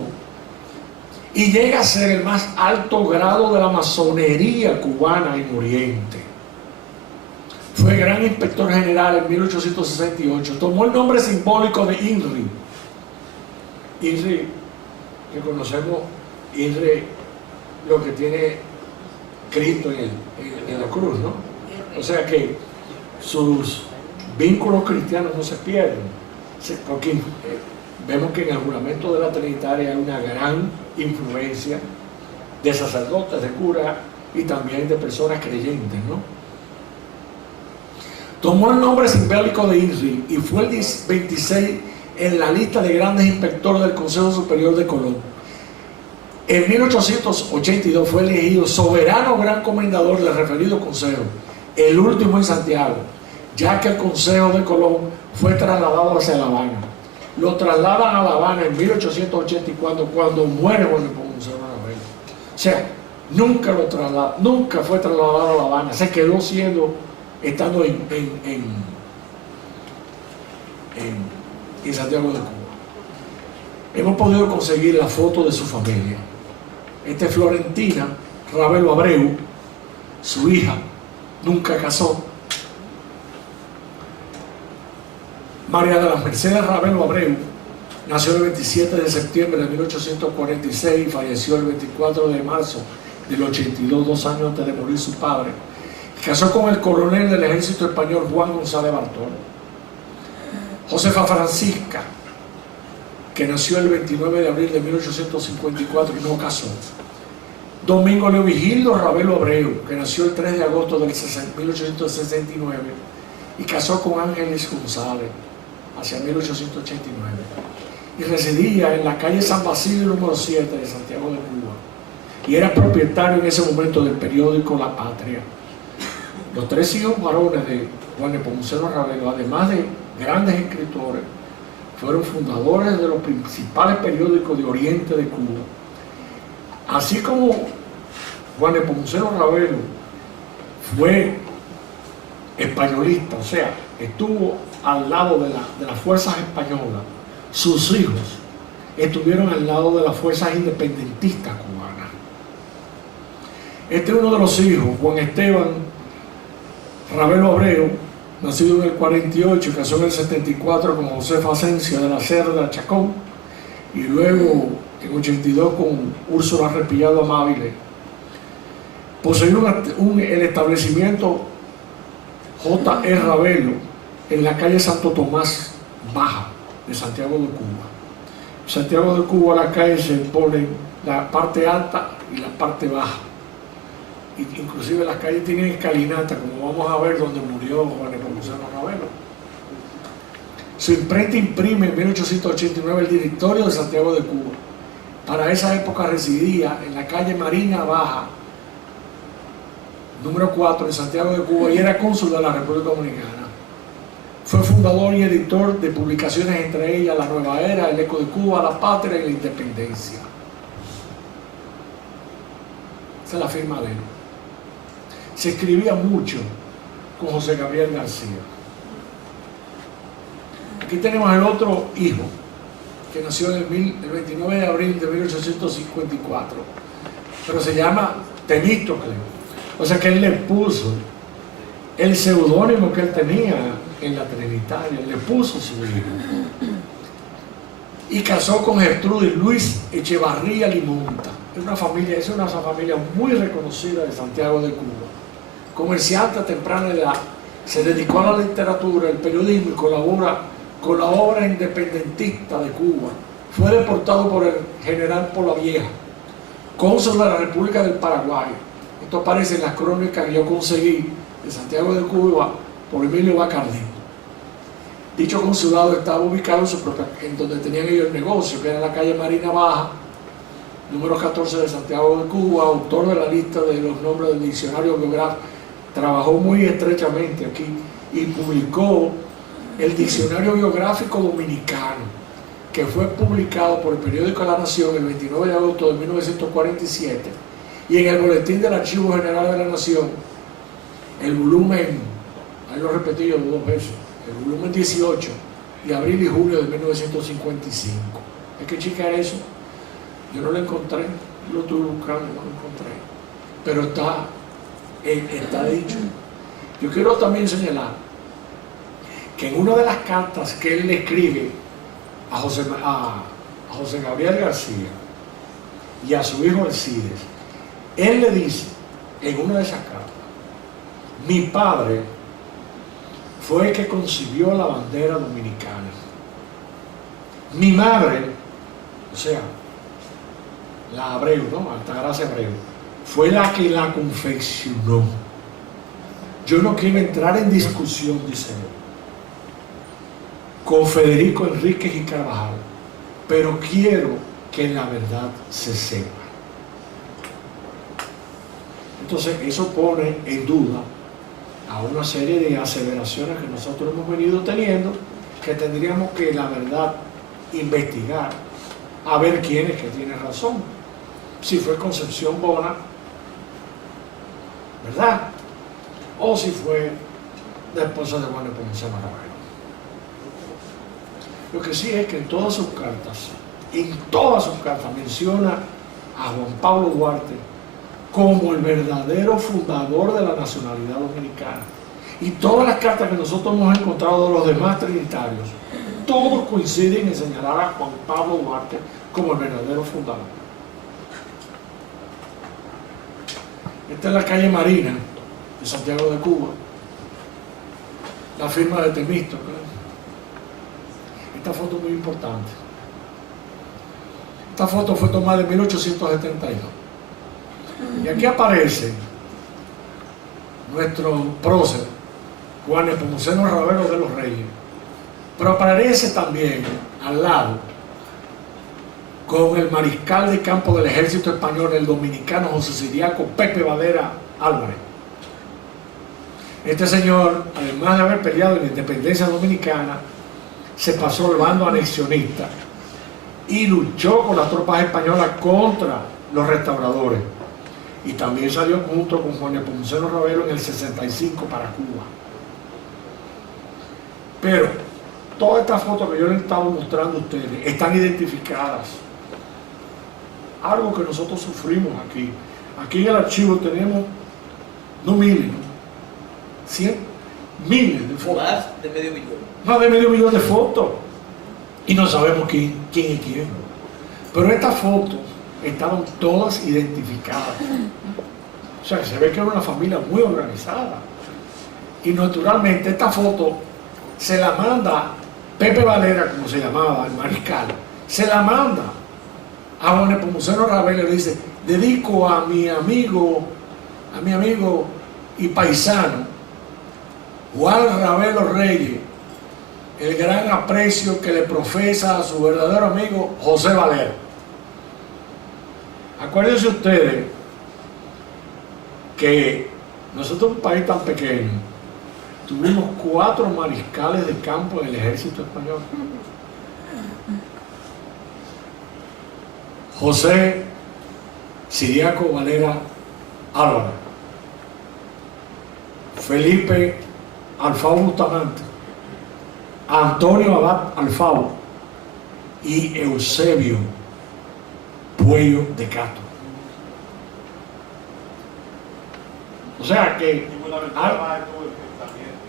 y llega a ser el más alto grado de la masonería cubana en Oriente. Fue gran inspector general en 1868. Tomó el nombre simbólico de INRI. INRI, que conocemos, INRI, lo que tiene Cristo en la cruz, ¿no? O sea que sus vínculos cristianos no se pierden. Porque vemos que en el juramento de la Trinitaria hay una gran influencia de sacerdotes, de curas y también de personas creyentes, ¿no? Tomó el nombre simbólico de INRI y fue el 26 en la lista de grandes inspectores del Consejo Superior de Colón. En 1882 fue elegido soberano gran comendador del referido consejo, el último en Santiago, ya que el Consejo de Colón fue trasladado hacia La Habana. Lo trasladan a La Habana en 1884 cuando muere Juan Nepomuceno Ravelo. O sea, nunca fue trasladado a La Habana, se quedó estando en Santiago de Cuba. Hemos podido conseguir la foto de su familia. Esta es Florentina Ravelo Abreu, su hija, nunca casó. María de las Mercedes Ravelo Abreu nació el 27 de septiembre de 1846 y falleció el 24 de marzo del 82, 2 años antes de morir su padre. Casó con el coronel del ejército español Juan González Bartolo. Josefa Francisca, que nació el 29 de abril de 1854 y no casó. Domingo Leovigildo Ravelo Abreu, que nació el 3 de agosto del 1869 y casó con Ángeles González hacia 1889 y residía en la calle San Basilio número 7 de Santiago de Cuba y era propietario en ese momento del periódico La Patria. Los 3 hijos varones de Juan Nepomuceno Ravelo, además de grandes escritores, fueron fundadores de los principales periódicos de Oriente de Cuba. Así como Juan Nepomuceno Ravelo fue españolista, o sea, estuvo al lado de las fuerzas españolas, sus hijos estuvieron al lado de las fuerzas independentistas cubanas. Este es uno de los hijos, Juan Esteban Ravelo Abreu, nacido en el 48 y casó en el 74 con Josefa Asencia de la Cerda, Chacón, y luego en 82 con Úrsula Repillado Amabile. Poseyó el establecimiento J.E. Ravelo en la calle Santo Tomás Baja de Santiago de Cuba. En Santiago de Cuba la calle se pone la parte alta y la parte baja. Inclusive las calles tienen escalinata, como vamos a ver donde murió Juan Nepomuceno Ravelo. Su imprenta imprime en 1889 el directorio de Santiago de Cuba. Para esa época residía en la calle Marina Baja, número 4 en Santiago de Cuba, y era cónsul de la República Dominicana. Fue fundador y editor de publicaciones, entre ellas La Nueva Era, El Eco de Cuba, La Patria y La Independencia. Esa es la firma de él. Se escribía mucho con José Gabriel García. Aquí tenemos el otro hijo, que nació el 29 de abril de 1854, pero se llama Temístocles. O sea que él le puso el seudónimo que él tenía en la Trinitaria, le puso su hijo. Y casó con Gertrudis Luis Echevarría Limonta. Es una familia muy reconocida de Santiago de Cuba. Comerciante a temprana edad, se dedicó a la literatura, el periodismo y colabora con la obra independentista de Cuba. Fue deportado por el general Polavieja, cónsul de la República del Paraguay. Esto aparece en las crónicas que yo conseguí de Santiago de Cuba por Emilio Bacardí. Dicho consulado estaba ubicado en donde tenían ellos el negocio, que era la calle Marina Baja, número 14 de Santiago de Cuba, autor de la lista de los nombres del diccionario biográfico. Trabajó muy estrechamente aquí y publicó el Diccionario Biográfico Dominicano, que fue publicado por el periódico La Nación el 29 de agosto de 1947, y en el Boletín del Archivo General de la Nación, el volumen, ahí lo repetí yo 2 veces, el volumen 18 de abril y julio de 1955. ¿Es que chica era eso? Yo no lo encontré, lo estuve buscando, no lo encontré, pero está dicho. Yo quiero también señalar que en una de las cartas que él le escribe a José Gabriel García y a su hijo Alcides, él le dice en una de esas cartas: mi padre fue el que concibió la bandera dominicana. Mi madre, o sea, la Abreu, ¿no? Altagracia Abreu, fue la que la confeccionó. Yo no quiero entrar en discusión, dice él, con Federico Enríquez y Carvajal, pero quiero que la verdad se sepa. Entonces eso pone en duda a una serie de aseveraciones que nosotros hemos venido teniendo, que tendríamos que, la verdad, investigar, a ver quién es que tiene razón. Si fue Concepción Bona, ¿verdad? O si fue la esposa de Juan Nepomuceno Ravelo. Lo que sí es que en todas sus cartas menciona a Juan Pablo Duarte como el verdadero fundador de la nacionalidad dominicana. Y todas las cartas que nosotros hemos encontrado de los demás trinitarios, todos coinciden en señalar a Juan Pablo Duarte como el verdadero fundador. Esta es la calle Marina de Santiago de Cuba, la firma de Temístocles. Esta foto es muy importante. Esta foto fue tomada en 1872. Y aquí aparece nuestro prócer, Juan Nepomuceno Ravelo de los Reyes, pero aparece también al lado con el mariscal de campo del ejército español, el dominicano José Ciriaco Pepe Valera Álvarez. Este señor, además de haber peleado en la independencia dominicana, se pasó al bando anexionista y luchó con las tropas españolas contra los restauradores. Y también salió junto con Juan Nepomuceno Ravelo en el 65 para Cuba. Pero todas estas fotos que yo les estaba mostrando a ustedes están identificadas. Algo que nosotros sufrimos aquí. Aquí en el archivo tenemos, no miles, ¿no? 100, miles de fotos. Más de medio millón. Más de medio millón de fotos. Y no sabemos quién es quién. Pero estas fotos estaban todas identificadas. O sea, que se ve que era una familia muy organizada. Y naturalmente esta foto se la manda Pepe Valera, como se llamaba, el mariscal, se la manda a Juan Nepomuceno Ravelo y le dice: dedico a mi amigo y paisano Juan Ravelo Reyes el gran aprecio que le profesa a su verdadero amigo José Valera. Acuérdense ustedes que nosotros, un país tan pequeño, tuvimos 4 mariscales de campo en el ejército español. José Ciriaco Valera Álvarez, Felipe Alfao Bustamante, Antonio Abad Alfao y Eusebio Puello de Castro. O sea que Y Buenaventura Báez tuvo el pensamiento.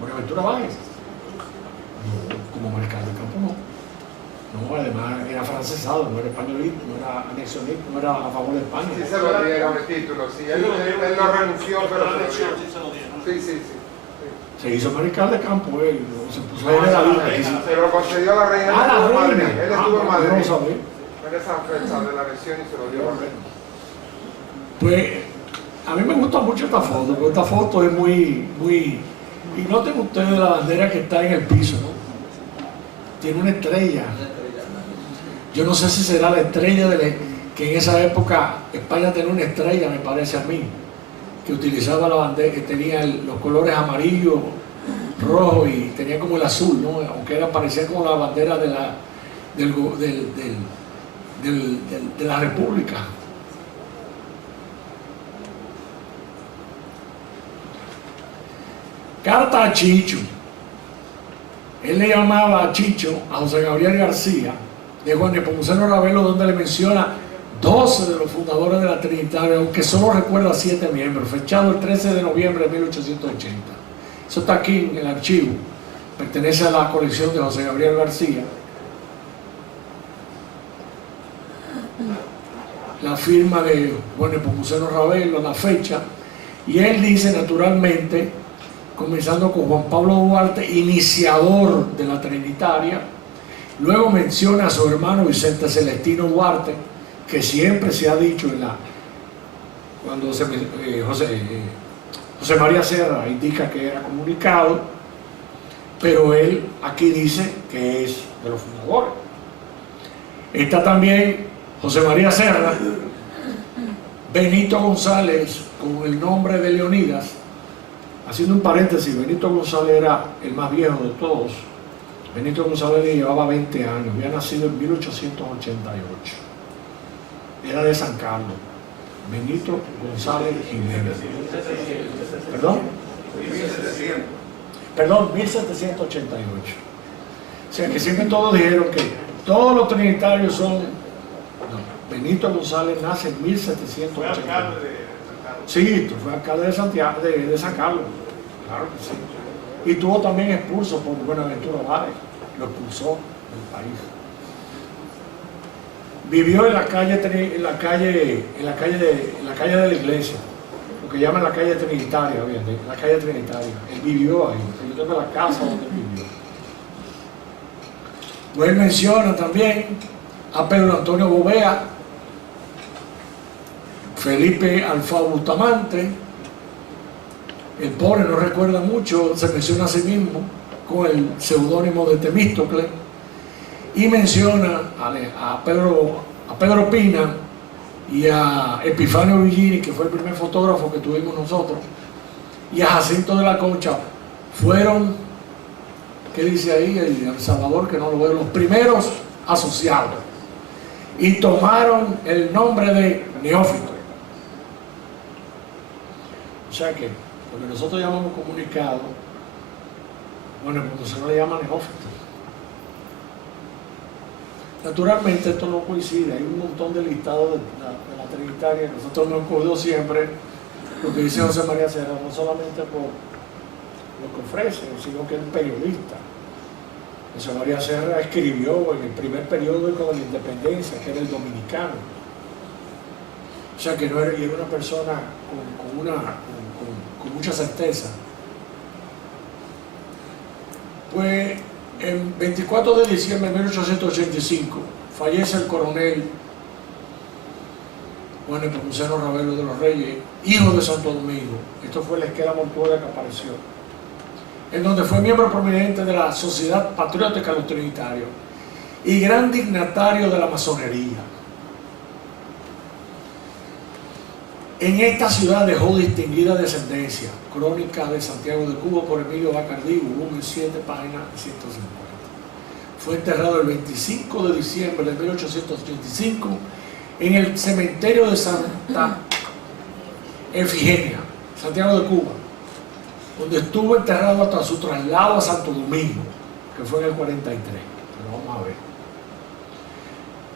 Buenaventura Báez, no, como alcalde de campo no. No, además era francesado, no era españolista, no era anexionista, no era a favor de España. Sí se lo dieron el título, sí. Él no renunció, pero se lo dieron. Sí, se lo dieron. Sí, sí, sí. Se hizo mariscal de campo, él se puso a ir a la vida. Se lo concedió a la reina. Ah, la Él estuvo en reina. Madrid. Él estuvo en No Madrid. lo sabía. En esa fecha de la elección y se lo dio a la reina. Pues a mí me gusta mucho esta foto, porque esta foto es muy... Y noten ustedes la bandera que está en el piso, ¿no? Tiene una estrella. Yo no sé si será la estrella que en esa época España tenía una estrella, me parece a mí, que utilizaba la bandera, que tenía los colores amarillo, rojo y tenía como el azul, ¿no? Aunque parecía como la bandera de la República. Carta a Chicho. Él le llamaba a Chicho, a José Gabriel García, de Juan Nepomuceno Ravelo, donde le menciona 12 de los fundadores de la Trinitaria, aunque solo recuerda 7 miembros, fechado el 13 de noviembre de 1880. Eso está aquí en el archivo, pertenece a la colección de José Gabriel García. La firma de Juan Nepomuceno Ravelo, la fecha, y él dice naturalmente, comenzando con Juan Pablo Duarte, iniciador de la Trinitaria. Luego menciona a su hermano Vicente Celestino Duarte, que siempre se ha dicho cuando José María Serra indica que era comunicado, pero él aquí dice que es de los fundadores. Está también José María Serra, Benito González con el nombre de Leonidas. Haciendo un paréntesis, Benito González era el más viejo de todos. Benito González le llevaba 20 años, había nacido en 1888. Era de San Carlos. Benito González Jiménez. ¿Perdón? 1700. Perdón, 1788. O sea que siempre todos dijeron que todos los trinitarios son... No, Benito González nace en 1788. Fue alcalde de San Carlos. Sí, fue alcalde de Santiago, de San Carlos, claro que sí. Y tuvo también expulso por Buenaventura Báez, lo expulsó del país. Vivió en la calle de la iglesia, lo que llaman la calle Trinitaria, la calle Trinitaria. Él vivió ahí, yo tengo la casa donde vivió. Pues él menciona también a Pedro Antonio Bovea, Felipe Alfao Bustamante. El pobre no recuerda mucho, se menciona a sí mismo con el seudónimo de Temístocles, y menciona a Pedro Pina y a Epifanio Villini, que fue el primer fotógrafo que tuvimos nosotros, y a Jacinto de la Concha. Fueron, ¿qué dice ahí? El Salvador, que no lo veo, los primeros asociados, y tomaron el nombre de neófito. O sea que lo que nosotros llamamos comunicado, bueno, pues se le llama neófito. Naturalmente esto no coincide, hay un montón de listados de la Trinitaria. Nosotros nos hemos cogido siempre lo que dice José María Serra, no solamente por lo que ofrece, sino que es un periodista. José María Serra escribió en el primer periódico de la Independencia, que era el Dominicano. O sea que no era, y era una persona con mucha certeza. Pues el 24 de diciembre de 1885 fallece el coronel Juan Nepomuceno Ravelo de los Reyes, hijo de Santo Domingo. Esto fue la esquela mortuoria que apareció, en donde fue miembro prominente de la Sociedad Patriótica de los Trinitarios y gran dignatario de la masonería. En esta ciudad dejó distinguida descendencia. Crónica de Santiago de Cuba por Emilio Bacardí, volumen 7, página 150. Fue enterrado el 25 de diciembre de 1885 en el cementerio de Santa Efigenia, Santiago de Cuba, donde estuvo enterrado hasta su traslado a Santo Domingo, que fue en el 43. Pero vamos a ver.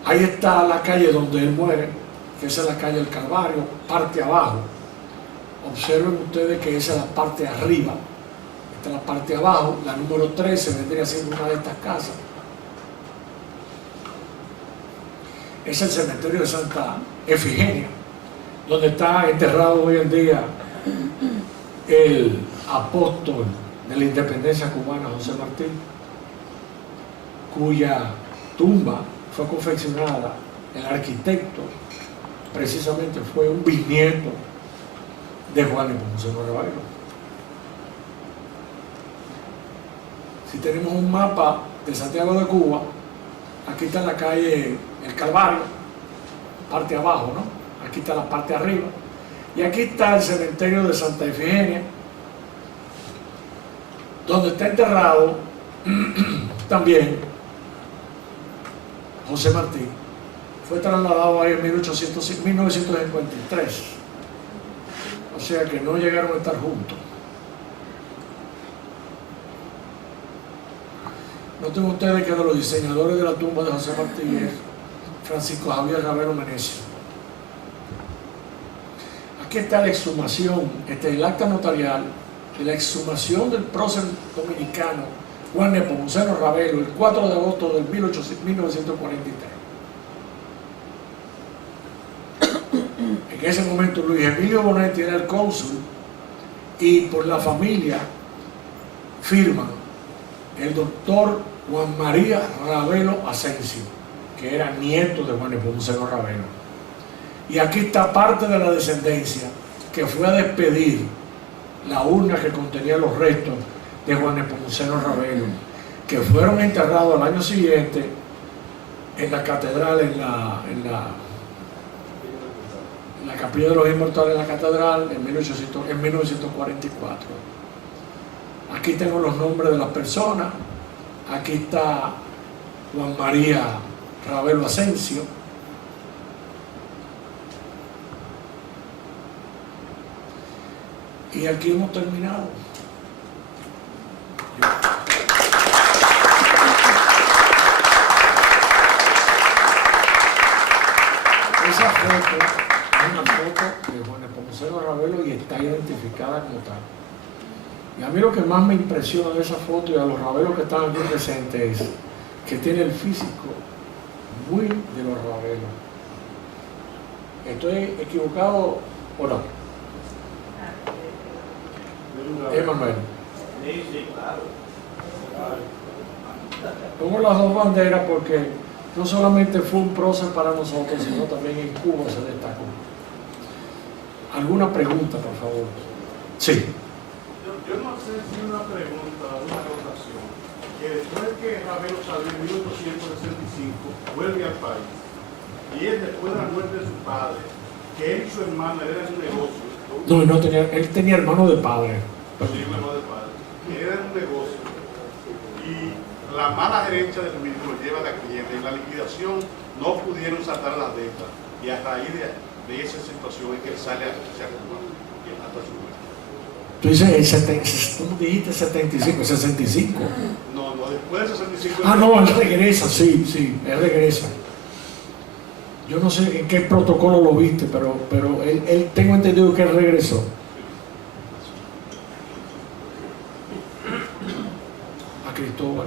Ahí está la calle donde él muere, que esa es la calle del Calvario, parte abajo. Observen ustedes que esa es la parte arriba. Esta es la parte abajo, la número 13 vendría siendo una de estas casas. Es el cementerio de Santa Efigenia, donde está enterrado hoy en día el apóstol de la independencia cubana, José Martí, cuya tumba fue confeccionada, el arquitecto precisamente fue un bisnieto de Juan Nepomuceno Ravelo. Si tenemos un mapa de Santiago de Cuba, aquí está la calle El Calvario, parte abajo, ¿no? Aquí está la parte arriba. Y aquí está el cementerio de Santa Efigenia, donde está enterrado también José Martí. Fue trasladado ahí en 1953. O sea que no llegaron a estar juntos. Noten ustedes que de los diseñadores de la tumba de José Martí es Francisco Javier Ravelo Meneses. Aquí está la exhumación, el acta notarial de la exhumación del prócer dominicano Juan Nepomuceno Ravelo el 4 de agosto del 1943. En ese momento Luis Emilio Bonetti era el cónsul y por la familia firman el doctor Juan María Ravelo Asensio, que era nieto de Juan Nepomuceno Ravelo. Y aquí está parte de la descendencia que fue a despedir la urna que contenía los restos de Juan Nepomuceno Ravelo, que fueron enterrados al año siguiente en la catedral, en la Capilla de los Inmortales de la catedral en 1944. Aquí tengo los nombres de las personas. Aquí está Juan María Ravelo Asensio. Y aquí hemos terminado. Esa foto es una foto de Juan Nepomuceno Ravelo y está identificada como tal. Y a mí lo que más me impresiona de esa foto y a los Ravelos que están aquí presentes es que tiene el físico muy de los Ravelos. ¿Estoy equivocado o no? Emanuel. Sí, claro. Pongo las dos banderas porque no solamente fue un prócer para nosotros, sino también en Cuba se destacó. ¿Alguna pregunta, por favor? Sí. Yo no sé si una pregunta o una anotación, que después que Ravelo salió en 1865, vuelve al país, y él después de la muerte de su padre, que él y su hermana eran un negocio. No tenía, él tenía hermano de padre. Sí, un hermano de padre, que era un negocio, y la mala gerencia del mismo lo lleva a la quiebra, y en la liquidación no pudieron saltar las deudas, y a raíz de esa situación es que él sale hacia Cuba, y hasta su muerte. Tú dices, ¿cómo dijiste 75? 65. No, después de 65. Ah, no, él regresa, sí, él regresa. Yo no sé en qué protocolo lo viste, pero él tengo entendido que él regresó. A Cristóbal.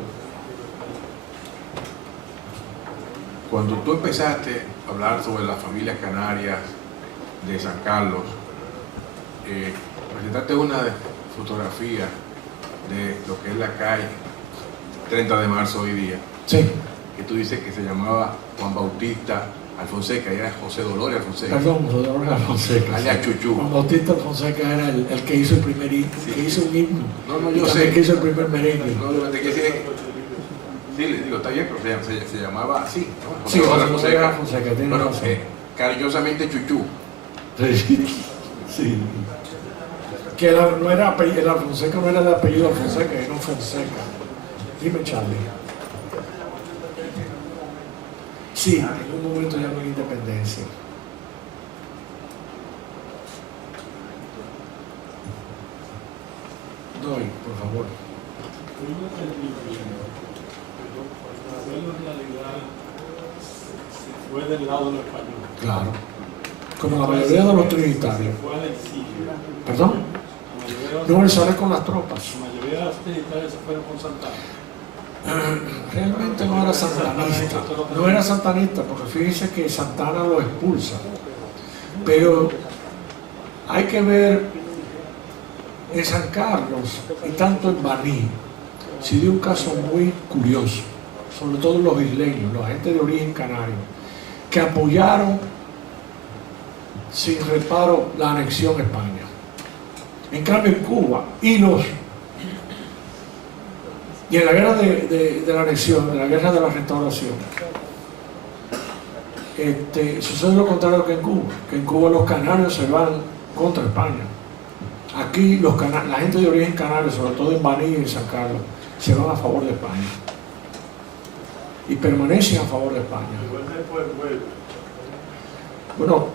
Cuando tú empezaste a hablar sobre las familias canarias de San Carlos, presentaste una fotografía de lo que es la calle 30 de marzo hoy día, Sí, que tú dices que se llamaba Juan Bautista Alfonseca y era José Dolores Alfonseca, perdón, Rodolfo Alfonseca. alias Chuchu. Juan Bautista Alfonseca era el que hizo el primer himno, Sí. que hizo un himno. No, Y yo también sé. que hizo el primer merengue. No, te quiero decir, sí, le digo, está bien, pero se llamaba así, ¿no? Sí, José Dolores Alfonseca, tiene Bueno, razón. cariñosamente Chuchu. Sí. Que el Alfonseca no era de apellido Alfonseca, era un Fonseca. Dime, Charlie. Sí, en un momento ya no hay independencia. Doy, por favor. Tengo entendido que Ravelo en realidad se fue del lado de los españoles. Claro. Como la mayoría de los trinitarios. Se fue al exilio. ¿Perdón? La mayoría de No, él los, sale con las tropas. la mayoría de los trinitarios se fueron con Santana. Realmente no era santanista. No era santanista, porque fíjense que Santana lo expulsa. Pero hay que ver en San Carlos y tanto en Baní, se dio un caso muy curioso, sobre todo los isleños, la gente de origen canario, que apoyaron sin reparo la anexión a España. En cambio en Cuba y en la guerra de la anexión, en la guerra de la restauración, sucede lo contrario que en Cuba los canarios se van contra España. Aquí la gente de origen canario, sobre todo en Baní y en San Carlos, se van a favor de España y permanecen a favor de España. Bueno,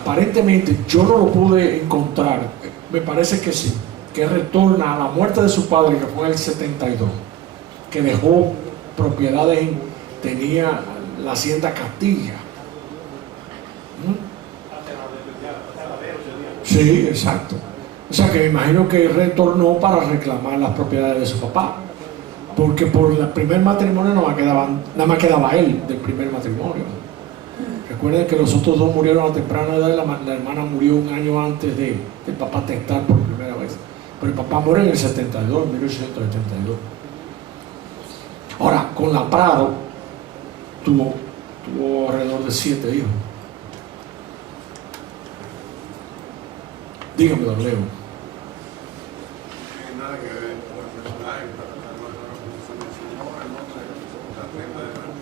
aparentemente yo no lo pude encontrar, me parece que sí, que retorna a la muerte de su padre, que fue en el 72, que dejó propiedades, tenía la hacienda Castilla. Sí, exacto. O sea que me imagino que retornó para reclamar las propiedades de su papá, porque por el primer matrimonio nada más quedaba él del primer matrimonio. Recuerden que los otros dos murieron a temprana edad, la hermana murió un año antes del papá testar por primera vez. Pero el papá muere en el 72, en 1872. Ahora, con la Prado tuvo alrededor de 7 hijos. Dígame, don Leo. No tiene nada que ver con el personaje, pero se mencionó el nombre de la prenda de Baní.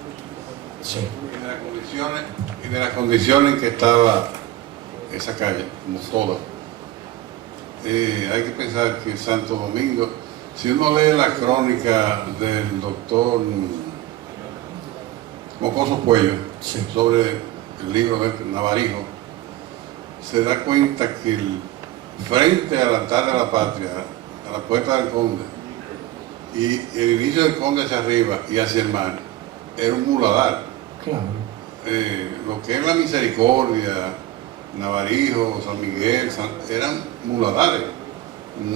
Sí. Y de las condiciones en que estaba esa calle, como todas. Hay que pensar que Santo Domingo, si uno lee la crónica del doctor Mocoso Puello, Sí. sobre el libro de Navarijo, se da cuenta que frente al altar de la patria, a la puerta del conde, y el inicio del conde hacia arriba y hacia el mar, era un muladar. Claro. Lo que es la Misericordia, Navarijo, San Miguel, eran muladares.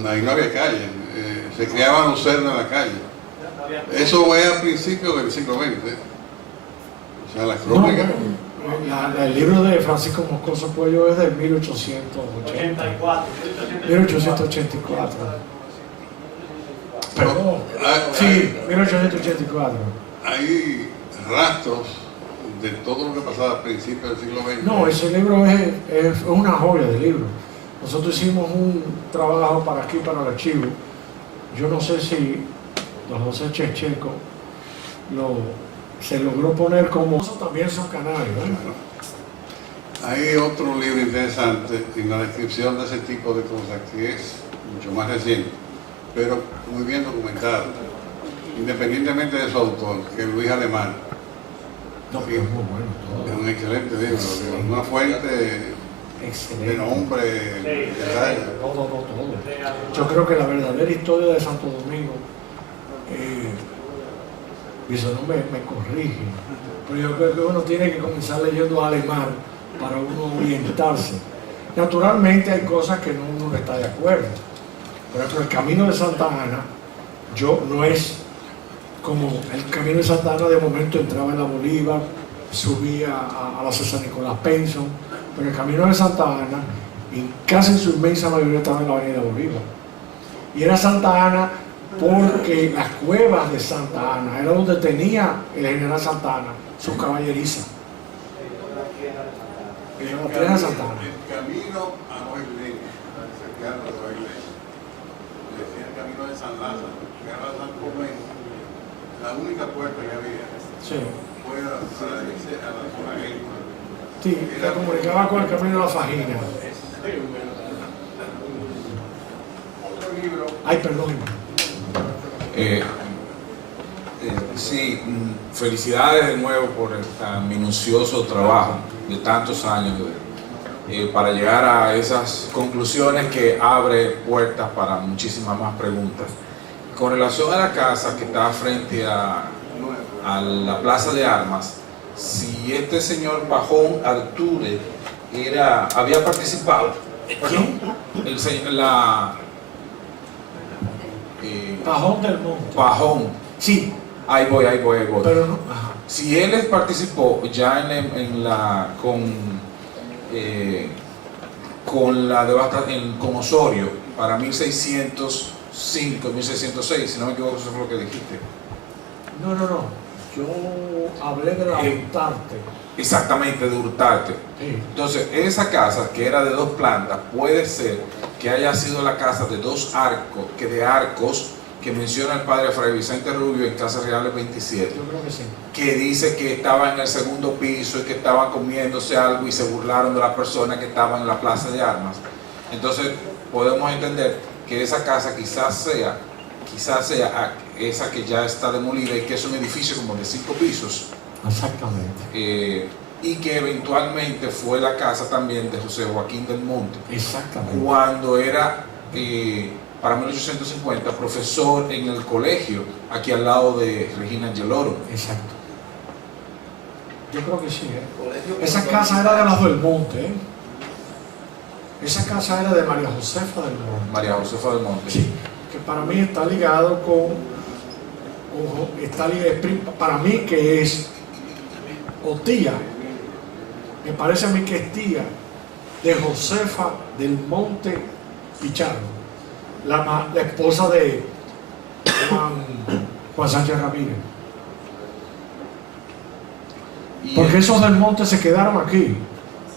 Ahí no había calle. Se criaban los cerdos en la calle. Eso es a principios del siglo XX. O sea, la crónica. El libro de Francisco Moscoso Puello es de 1884. 1884. Perdón. Sí, 1884. Hay rastros de todo lo que pasaba a principios del siglo XX. No, ese libro es una joya de libro. Nosotros hicimos un trabajo para aquí, para el archivo. Yo no sé si don José Checheco se logró poner como... También son canarios, ¿eh? Hay otro libro interesante en la descripción de ese tipo de cosas que es mucho más reciente, pero muy bien documentado, independientemente de su autor, que es Luis Alemán. No, pero es muy bueno todo. Es un excelente libro, una fuente Excelente. de nombre, detalle. Todo. Yo creo que la verdadera historia de Santo Domingo, y eso no me corrige, pero yo creo que uno tiene que comenzar leyendo alemán para uno orientarse. Naturalmente hay cosas que uno no está de acuerdo. Por ejemplo, el camino de Santa Ana, no es como el camino de Santa Ana. De momento entraba en la Bolívar, subía a la César Nicolás Penson, pero el camino de Santa Ana, casi en su inmensa mayoría, estaba en la avenida Bolívar. Y era Santa Ana porque las cuevas de Santa Ana era donde tenía el general Santa Ana sus caballerizas. El Santa Ana. camino a los isleños, cercano a los isleños, decía el camino de San Lázaro, que era San Comento, la única puerta que había Sí. fuera para irse a la zona agrícola. Sí, se comunicaba con el camino de la Fajina. Otro libro. Ay, perdón. Sí, felicidades de nuevo por el tan minucioso trabajo de tantos años para llegar a esas conclusiones que abre puertas para muchísimas más preguntas. Con relación a la casa que está frente a la Plaza de Armas, si este señor Pajón Arture había participado. ¿Quién? El señor, Pajón del Monte. Pajón. Sí, Ahí voy. pero no. Ajá. Si él participó ya con la devastación con Osorio para 1605, 1606, si no me equivoco, eso fue lo que dijiste. No. Yo hablé de la Hurtarte. Exactamente, de Hurtarte. Sí. Entonces, esa casa, que era de 2 plantas, puede ser que haya sido la casa de 2 arcos, que menciona el padre Fray Vicente Rubio en Casas Reales 27, Yo creo que sí. que dice que estaba en el segundo piso y que estaban comiéndose algo y se burlaron de las personas que estaban en la plaza de armas. Entonces, podemos entender que esa casa quizás sea esa que ya está demolida y que es un edificio como de 5 pisos. Exactamente. Y que eventualmente fue la casa también de José Joaquín del Monte, Exactamente. cuando era, para 1850, profesor en el colegio, aquí al lado de Regina Angeloro. Exacto. Yo creo que sí. Esa casa era de los del Monte. Esa casa era de María Josefa del Monte. María Josefa del Monte. Sí. Que para mí está ligado para mí que es o tía, me parece a mí que es tía de Josefa del Monte Pichardo, la esposa de Juan Sánchez Ramírez. Porque esos del Monte se quedaron aquí,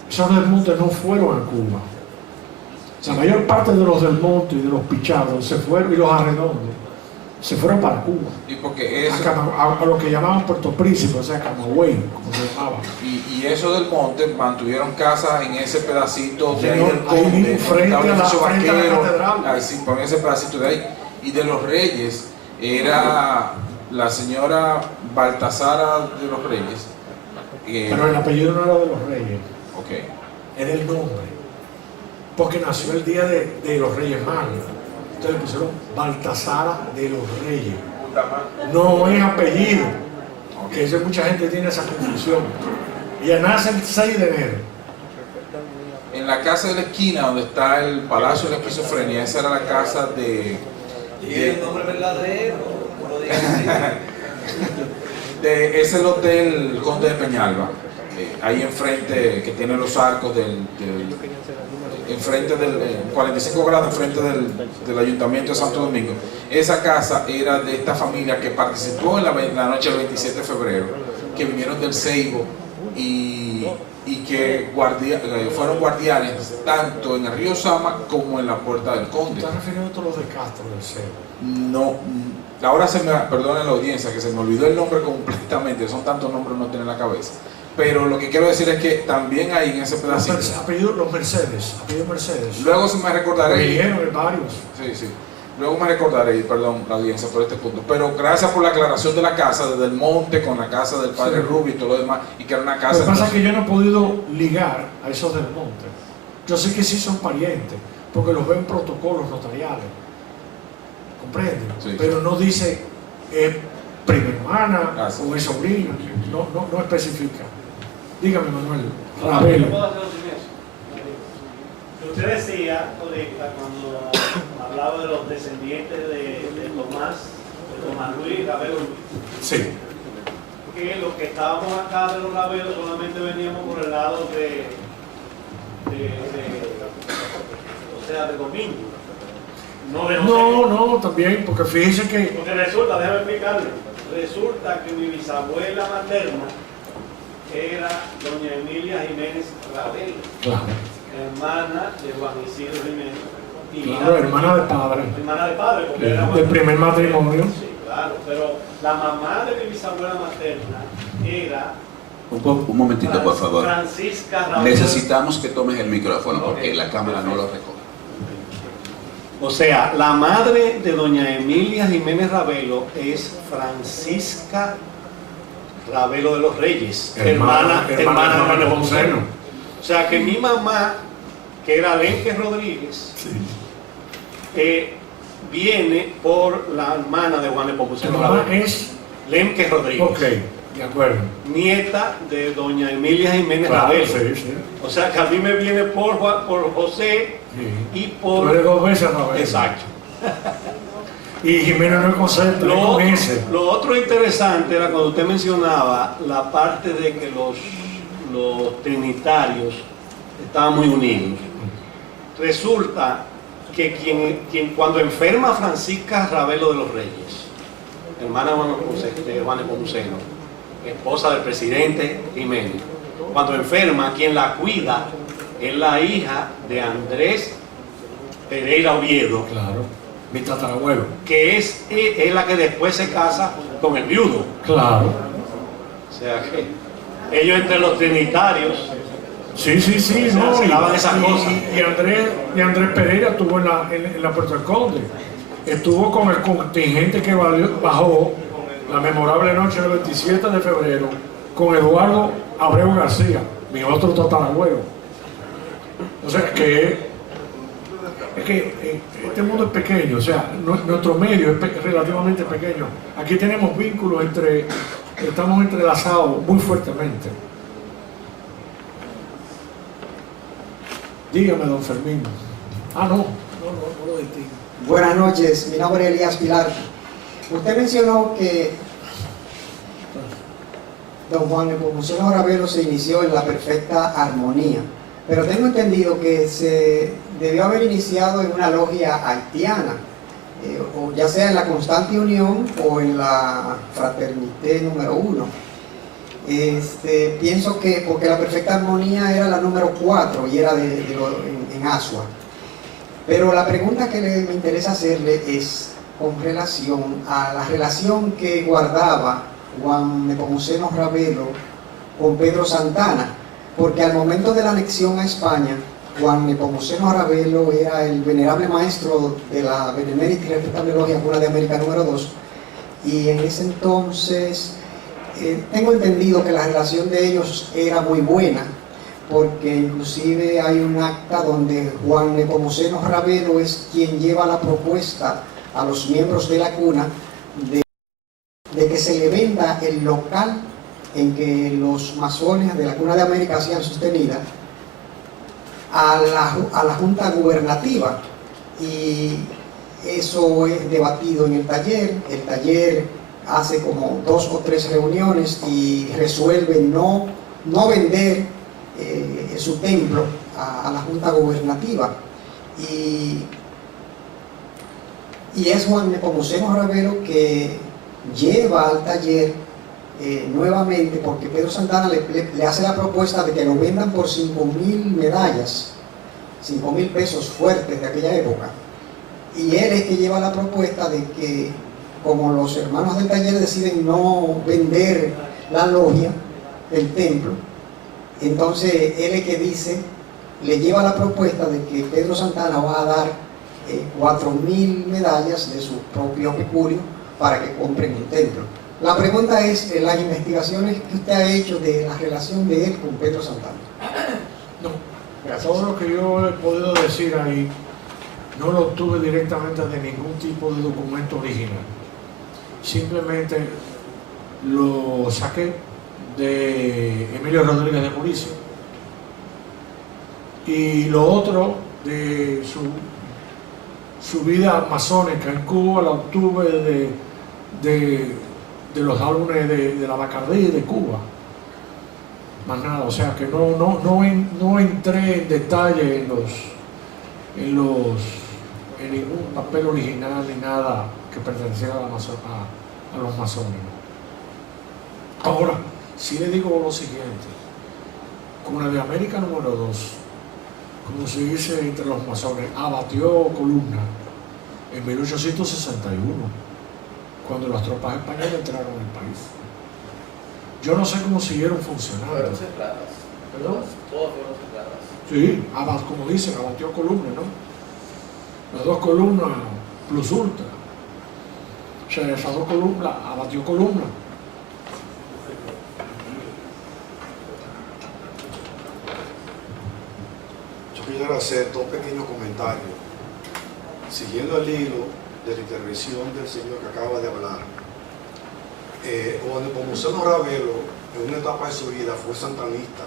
esos del Monte no fueron a Cuba. La mayor parte de los del Monte y de los Pichardos se fueron, y los Arredondos se fueron para Cuba, Y porque eso, a lo que llamaban Puerto Príncipe, o sea, Camagüey, como se llamaba. y eso del Monte mantuvieron casas en ese pedacito de ahí Señor, del ahí Conde, mismo, frente estaba el a la edificio vaquero, catedral. así, por ese pedacito de ahí. Y de los Reyes era la señora Baltasara de los Reyes. Pero el apellido no era de los Reyes, Ok. era el nombre, porque nació el día de los Reyes Magos. Entonces le pusieron Baltasara de los Reyes. No es apellido, que eso mucha gente tiene esa confusión. Ella nace el 6 de enero. En la casa de la esquina donde está el Palacio de la Esquizofrenia, esa era la casa de el nombre verdadero, no lo digas así. es el Hotel Conde de Peñalba, ahí enfrente, que tiene los arcos enfrente del 45 grados enfrente del Ayuntamiento de Santo Domingo. Esa casa era de esta familia que participó en la noche del 27 de febrero, que vinieron del Ceibo y que fueron guardianes tanto en el río Sama como en la Puerta del Conde. ¿Estás refiriendo a todos los de Castro del Cebo? No, ahora perdone la audiencia que se me olvidó el nombre completamente, son tantos nombres no tengo en la cabeza. Pero lo que quiero decir es que también hay en ese pedacito. Los Mercedes, apellido Mercedes. Luego se me recordaré. Dijeron varios. Sí. Luego me recordaré, perdón, la audiencia por este punto. Pero gracias por la aclaración de la casa, desde el Monte con la casa del padre Rubio y todo lo demás, y que era una casa. Lo que pasa es que yo no he podido ligar a esos del Monte. Yo sé que sí son parientes, porque los ven protocolos notariales. ¿Comprenden? Sí. Pero no dice prima hermana Gracias. o es sobrina. No especifica. Dígame, Manuel. Yo Ravelo. puedo hacer usted decía ahorita cuando hablaba de los descendientes de Tomás Luis Ravelo, Sí. que los que estábamos acá de los Ravelos solamente veníamos por el lado de Domingo. No de José. No, también, porque fíjense que Porque resulta, déjame explicarle, resulta que mi bisabuela materna era doña Emilia Jiménez Ravelo, claro, hermana de Juan Isidro Jiménez. Y claro, hermana de padre. Hermana de padre, porque era Del primer matrimonio. Sí, claro, pero la mamá de mi bisabuela materna era Un momentito, por favor. Francisca Ravelo. Necesitamos que tomes el micrófono porque la cámara no lo recoge. O sea, la madre de doña Emilia Jiménez Ravelo es Francisca Ravelo de los Reyes, hermana de Juan Nepomuceno. O sea que mi mamá, que era Lenque Rodríguez, viene por la hermana de Juan Tu Nepomuceno mamá Ravelo. es. Lenque Rodríguez. Ok. De acuerdo. nieta de doña Emilia Jiménez Claro, Ravelo. sí, sí. O sea que a mí me viene por José Sí. y Tú eres por... dos veces Ravelo. Exacto. Y Jiménez no es concepto, es con ese. Lo otro interesante era cuando usted mencionaba la parte de que los trinitarios estaban muy unidos. Resulta que quien cuando enferma Francisca Ravelo de los Reyes, hermana de Juan Nepomuceno, esposa del presidente Jiménez, cuando enferma, quien la cuida es la hija de Andrés Pereira Oviedo, Claro. Mi tatarabuelo. que es la que después se casa con el viudo. Claro. O sea que ellos entre los trinitarios Sí, sí, sí. O sea, No, se daban esas cosas. Y Andrés Pereira estuvo en la Puerto del Conde. Estuvo con el contingente que bajó la memorable noche del 27 de febrero con Eduardo Abreu García, mi otro tatarabuelo. O sea que este mundo es pequeño, o sea, nuestro medio es relativamente pequeño. Aquí tenemos vínculos estamos entrelazados muy fuertemente. Dígame, don Fermín. No lo distingo. Buenas noches, mi nombre es Elías Pilar. Usted mencionó que don Juan Nepomuceno Ravelo se inició en la perfecta armonía, pero tengo entendido que se debió haber iniciado en una logia haitiana, o ya sea en la Constante Unión o en la Fraternité número 1. Pienso que porque la perfecta armonía era la número 4 y era en Asua. Pero la pregunta que me interesa hacerle es con relación a la relación que guardaba Juan Nepomuceno Ravelo con Pedro Santana, porque al momento de la anexión a España, Juan Nepomuceno Ravelo era el venerable maestro de la Benemérita y Respetable Logia Cuna de América número 2, y en ese entonces tengo entendido que la relación de ellos era muy buena, porque inclusive hay un acta donde Juan Nepomuceno Ravelo es quien lleva la propuesta a los miembros de la cuna de que se le venda el local en que los masones de la Cuna de América hacían sostenida a la Junta Gubernativa, y eso es debatido en el taller hace como 2 o 3 reuniones y resuelve no vender su templo a la Junta Gubernativa, y es Juan Nepomuceno Ravelo que lleva al taller nuevamente, porque Pedro Santana le hace la propuesta de que lo vendan por 5.000 medallas, 5.000 pesos fuertes de aquella época, y él es que lleva la propuesta de que, como los hermanos del taller deciden no vender la logia, el templo, entonces él es que le lleva la propuesta de que Pedro Santana va a dar 4.000 medallas de su propio peculio para que compren el templo. La pregunta es, las investigaciones que usted ha hecho de la relación de él con Pedro Santana. No, todo lo que yo he podido decir ahí no lo obtuve directamente de ningún tipo de documento original. Simplemente lo saqué de Emilio Rodríguez de Mauricio, y lo otro de su vida masónica en Cuba la obtuve de los álbumes de la Bacardí de Cuba, más nada. O sea que no entré en detalle en ningún papel original ni nada que perteneciera a los masones. Ahora, sí le digo lo siguiente: Cuna de América número 2, como se dice entre los masones, abatió columna en 1861, cuando las tropas españolas entraron en el país. Yo no sé cómo siguieron funcionando. Fueron cerradas. ¿Perdón? Todas fueron cerradas. Sí, como dicen, abatió columna, ¿no? Las 2 columnas plus ultra. O sea, esas 2 columnas, abatió columna. Yo quisiera hacer 2 pequeños comentarios, siguiendo el hilo de la intervención del señor que acaba de hablar. Juan Nepomuceno Ravelo, en una etapa de su vida, fue santanista.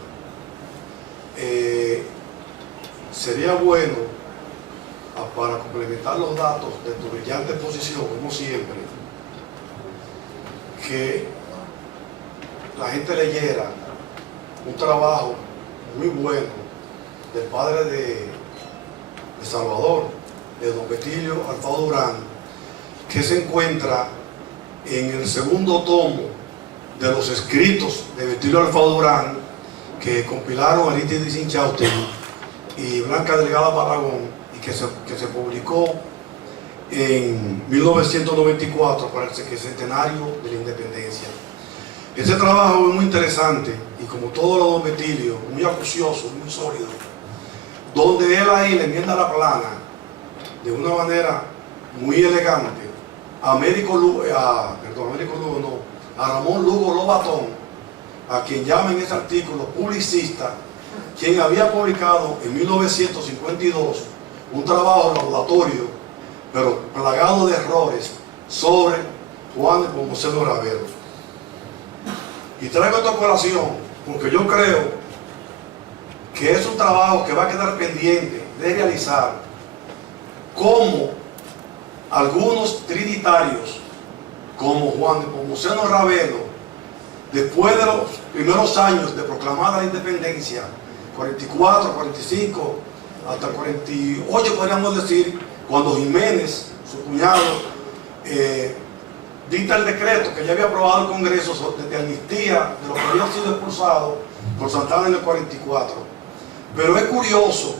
Sería bueno, para complementar los datos de tu brillante exposición, como siempre, que la gente leyera un trabajo muy bueno del padre de Salvador, de don Betilio Alfao Durán, que se encuentra en el segundo tomo de los escritos de Betilio Alfao Durán, que compilaron Arístides Inchausti y Blanca Delgada Barragón, y que se publicó en 1994 para el centenario de la independencia. Ese trabajo es muy interesante y, como todo lo de don Betilio, muy acucioso, muy sólido, donde él ahí le enmienda la plana de una manera muy elegante a Ramón Lugo Lobatón, a quien llama en ese artículo publicista, quien había publicado en 1952 un trabajo laboratorio, pero plagado de errores, sobre Juan Nepomuceno Ravelo. Y traigo esta colación porque yo creo que es un trabajo que va a quedar pendiente de realizar, como algunos trinitarios, como Juan Nepomuceno Ravelo, después de los primeros años de proclamada la independencia, 44, 45, hasta 48 podríamos decir, cuando Jiménez, su cuñado, dicta el decreto que ya había aprobado el Congreso de amnistía de los que habían sido expulsados por Santana en el 44. Pero es curioso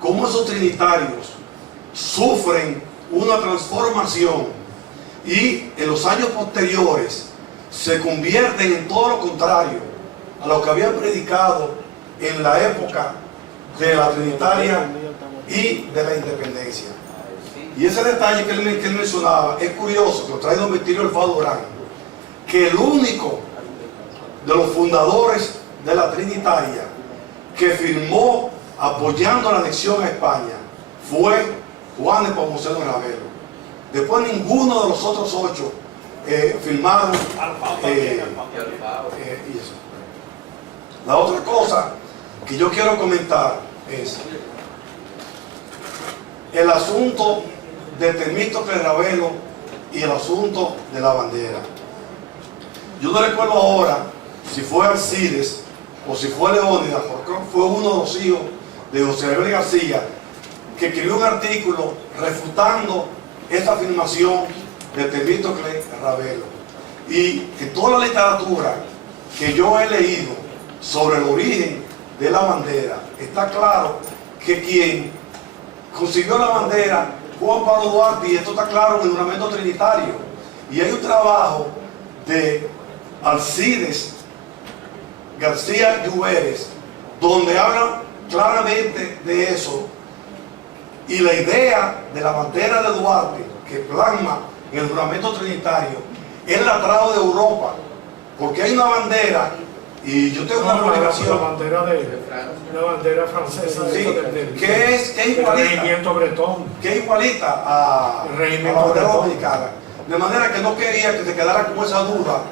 cómo esos trinitarios sufren una transformación y en los años posteriores se convierten en todo lo contrario a lo que habían predicado en la época de la Trinitaria y de la independencia. Y ese detalle que él mencionaba es curioso, que lo trae don Betilio Alfao Durán, que el único de los fundadores de la Trinitaria que firmó apoyando la anexión a España fue Juan Nepomuceno Ravelo. Después ninguno de los otros 8 firmaron y eso. La otra cosa que yo quiero comentar es el asunto de Temístocles Ravelo y el asunto de la bandera. Yo no recuerdo ahora si fue Alcides o si fue Leónidas, porque fue uno de los hijos de José Gabriel García, que escribió un artículo refutando esa afirmación de Temístocles Ravelo. Y en toda la literatura que yo he leído sobre el origen de la bandera, está claro que quien consiguió la bandera Juan Pablo Duarte, y esto está claro en el juramento trinitario. Y hay un trabajo de Alcides García Lluveres donde habla claramente de eso, y la idea de la bandera de Duarte que plasma en el juramento trinitario, él la trajo de Europa, porque hay una bandera, y yo tengo una publicación, la bandera francesa, sí, que es igualita a la bandera dominicana, de manera que no quería que se quedara con esa duda,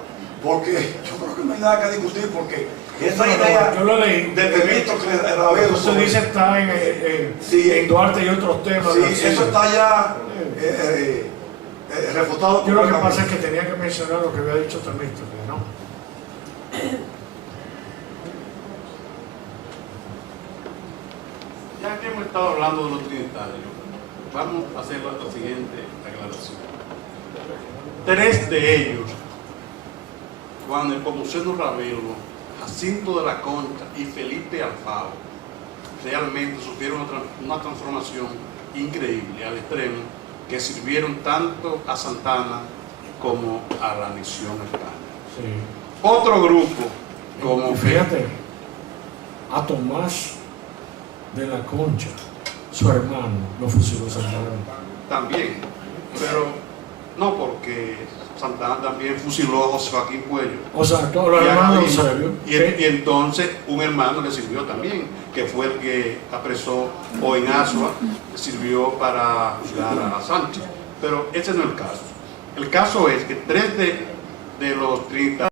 porque yo creo que no hay nada que discutir, porque esa idea de Temístocles Ravelo, eso dice está en Duarte y otros temas. Sí, eso está ya refutado. Yo lo que pasa es que tenía que mencionar lo que había dicho Temístocles, ¿no? Ya que hemos estado hablando de los trinitarios, vamos a hacer la siguiente aclaración. 3 de ellos, Juan Nepomuceno Ravelo, Jacinto de la Concha y Felipe Alfao, realmente sufrieron una transformación increíble, al extremo, que sirvieron tanto a Santana como a la anexión a España. Sí. Otro grupo, como fíjate, a Tomás de la Concha, su hermano, lo fusiló Santana. También, pero no, porque Santana también fusiló a José Joaquín Puello. O sea, todos los hermanos de Eusebio. Y entonces un hermano le sirvió también, que fue el que apresó, o en Asua, sirvió para juzgar a Sánchez. Pero ese no es el caso. El caso es que 3 de los 30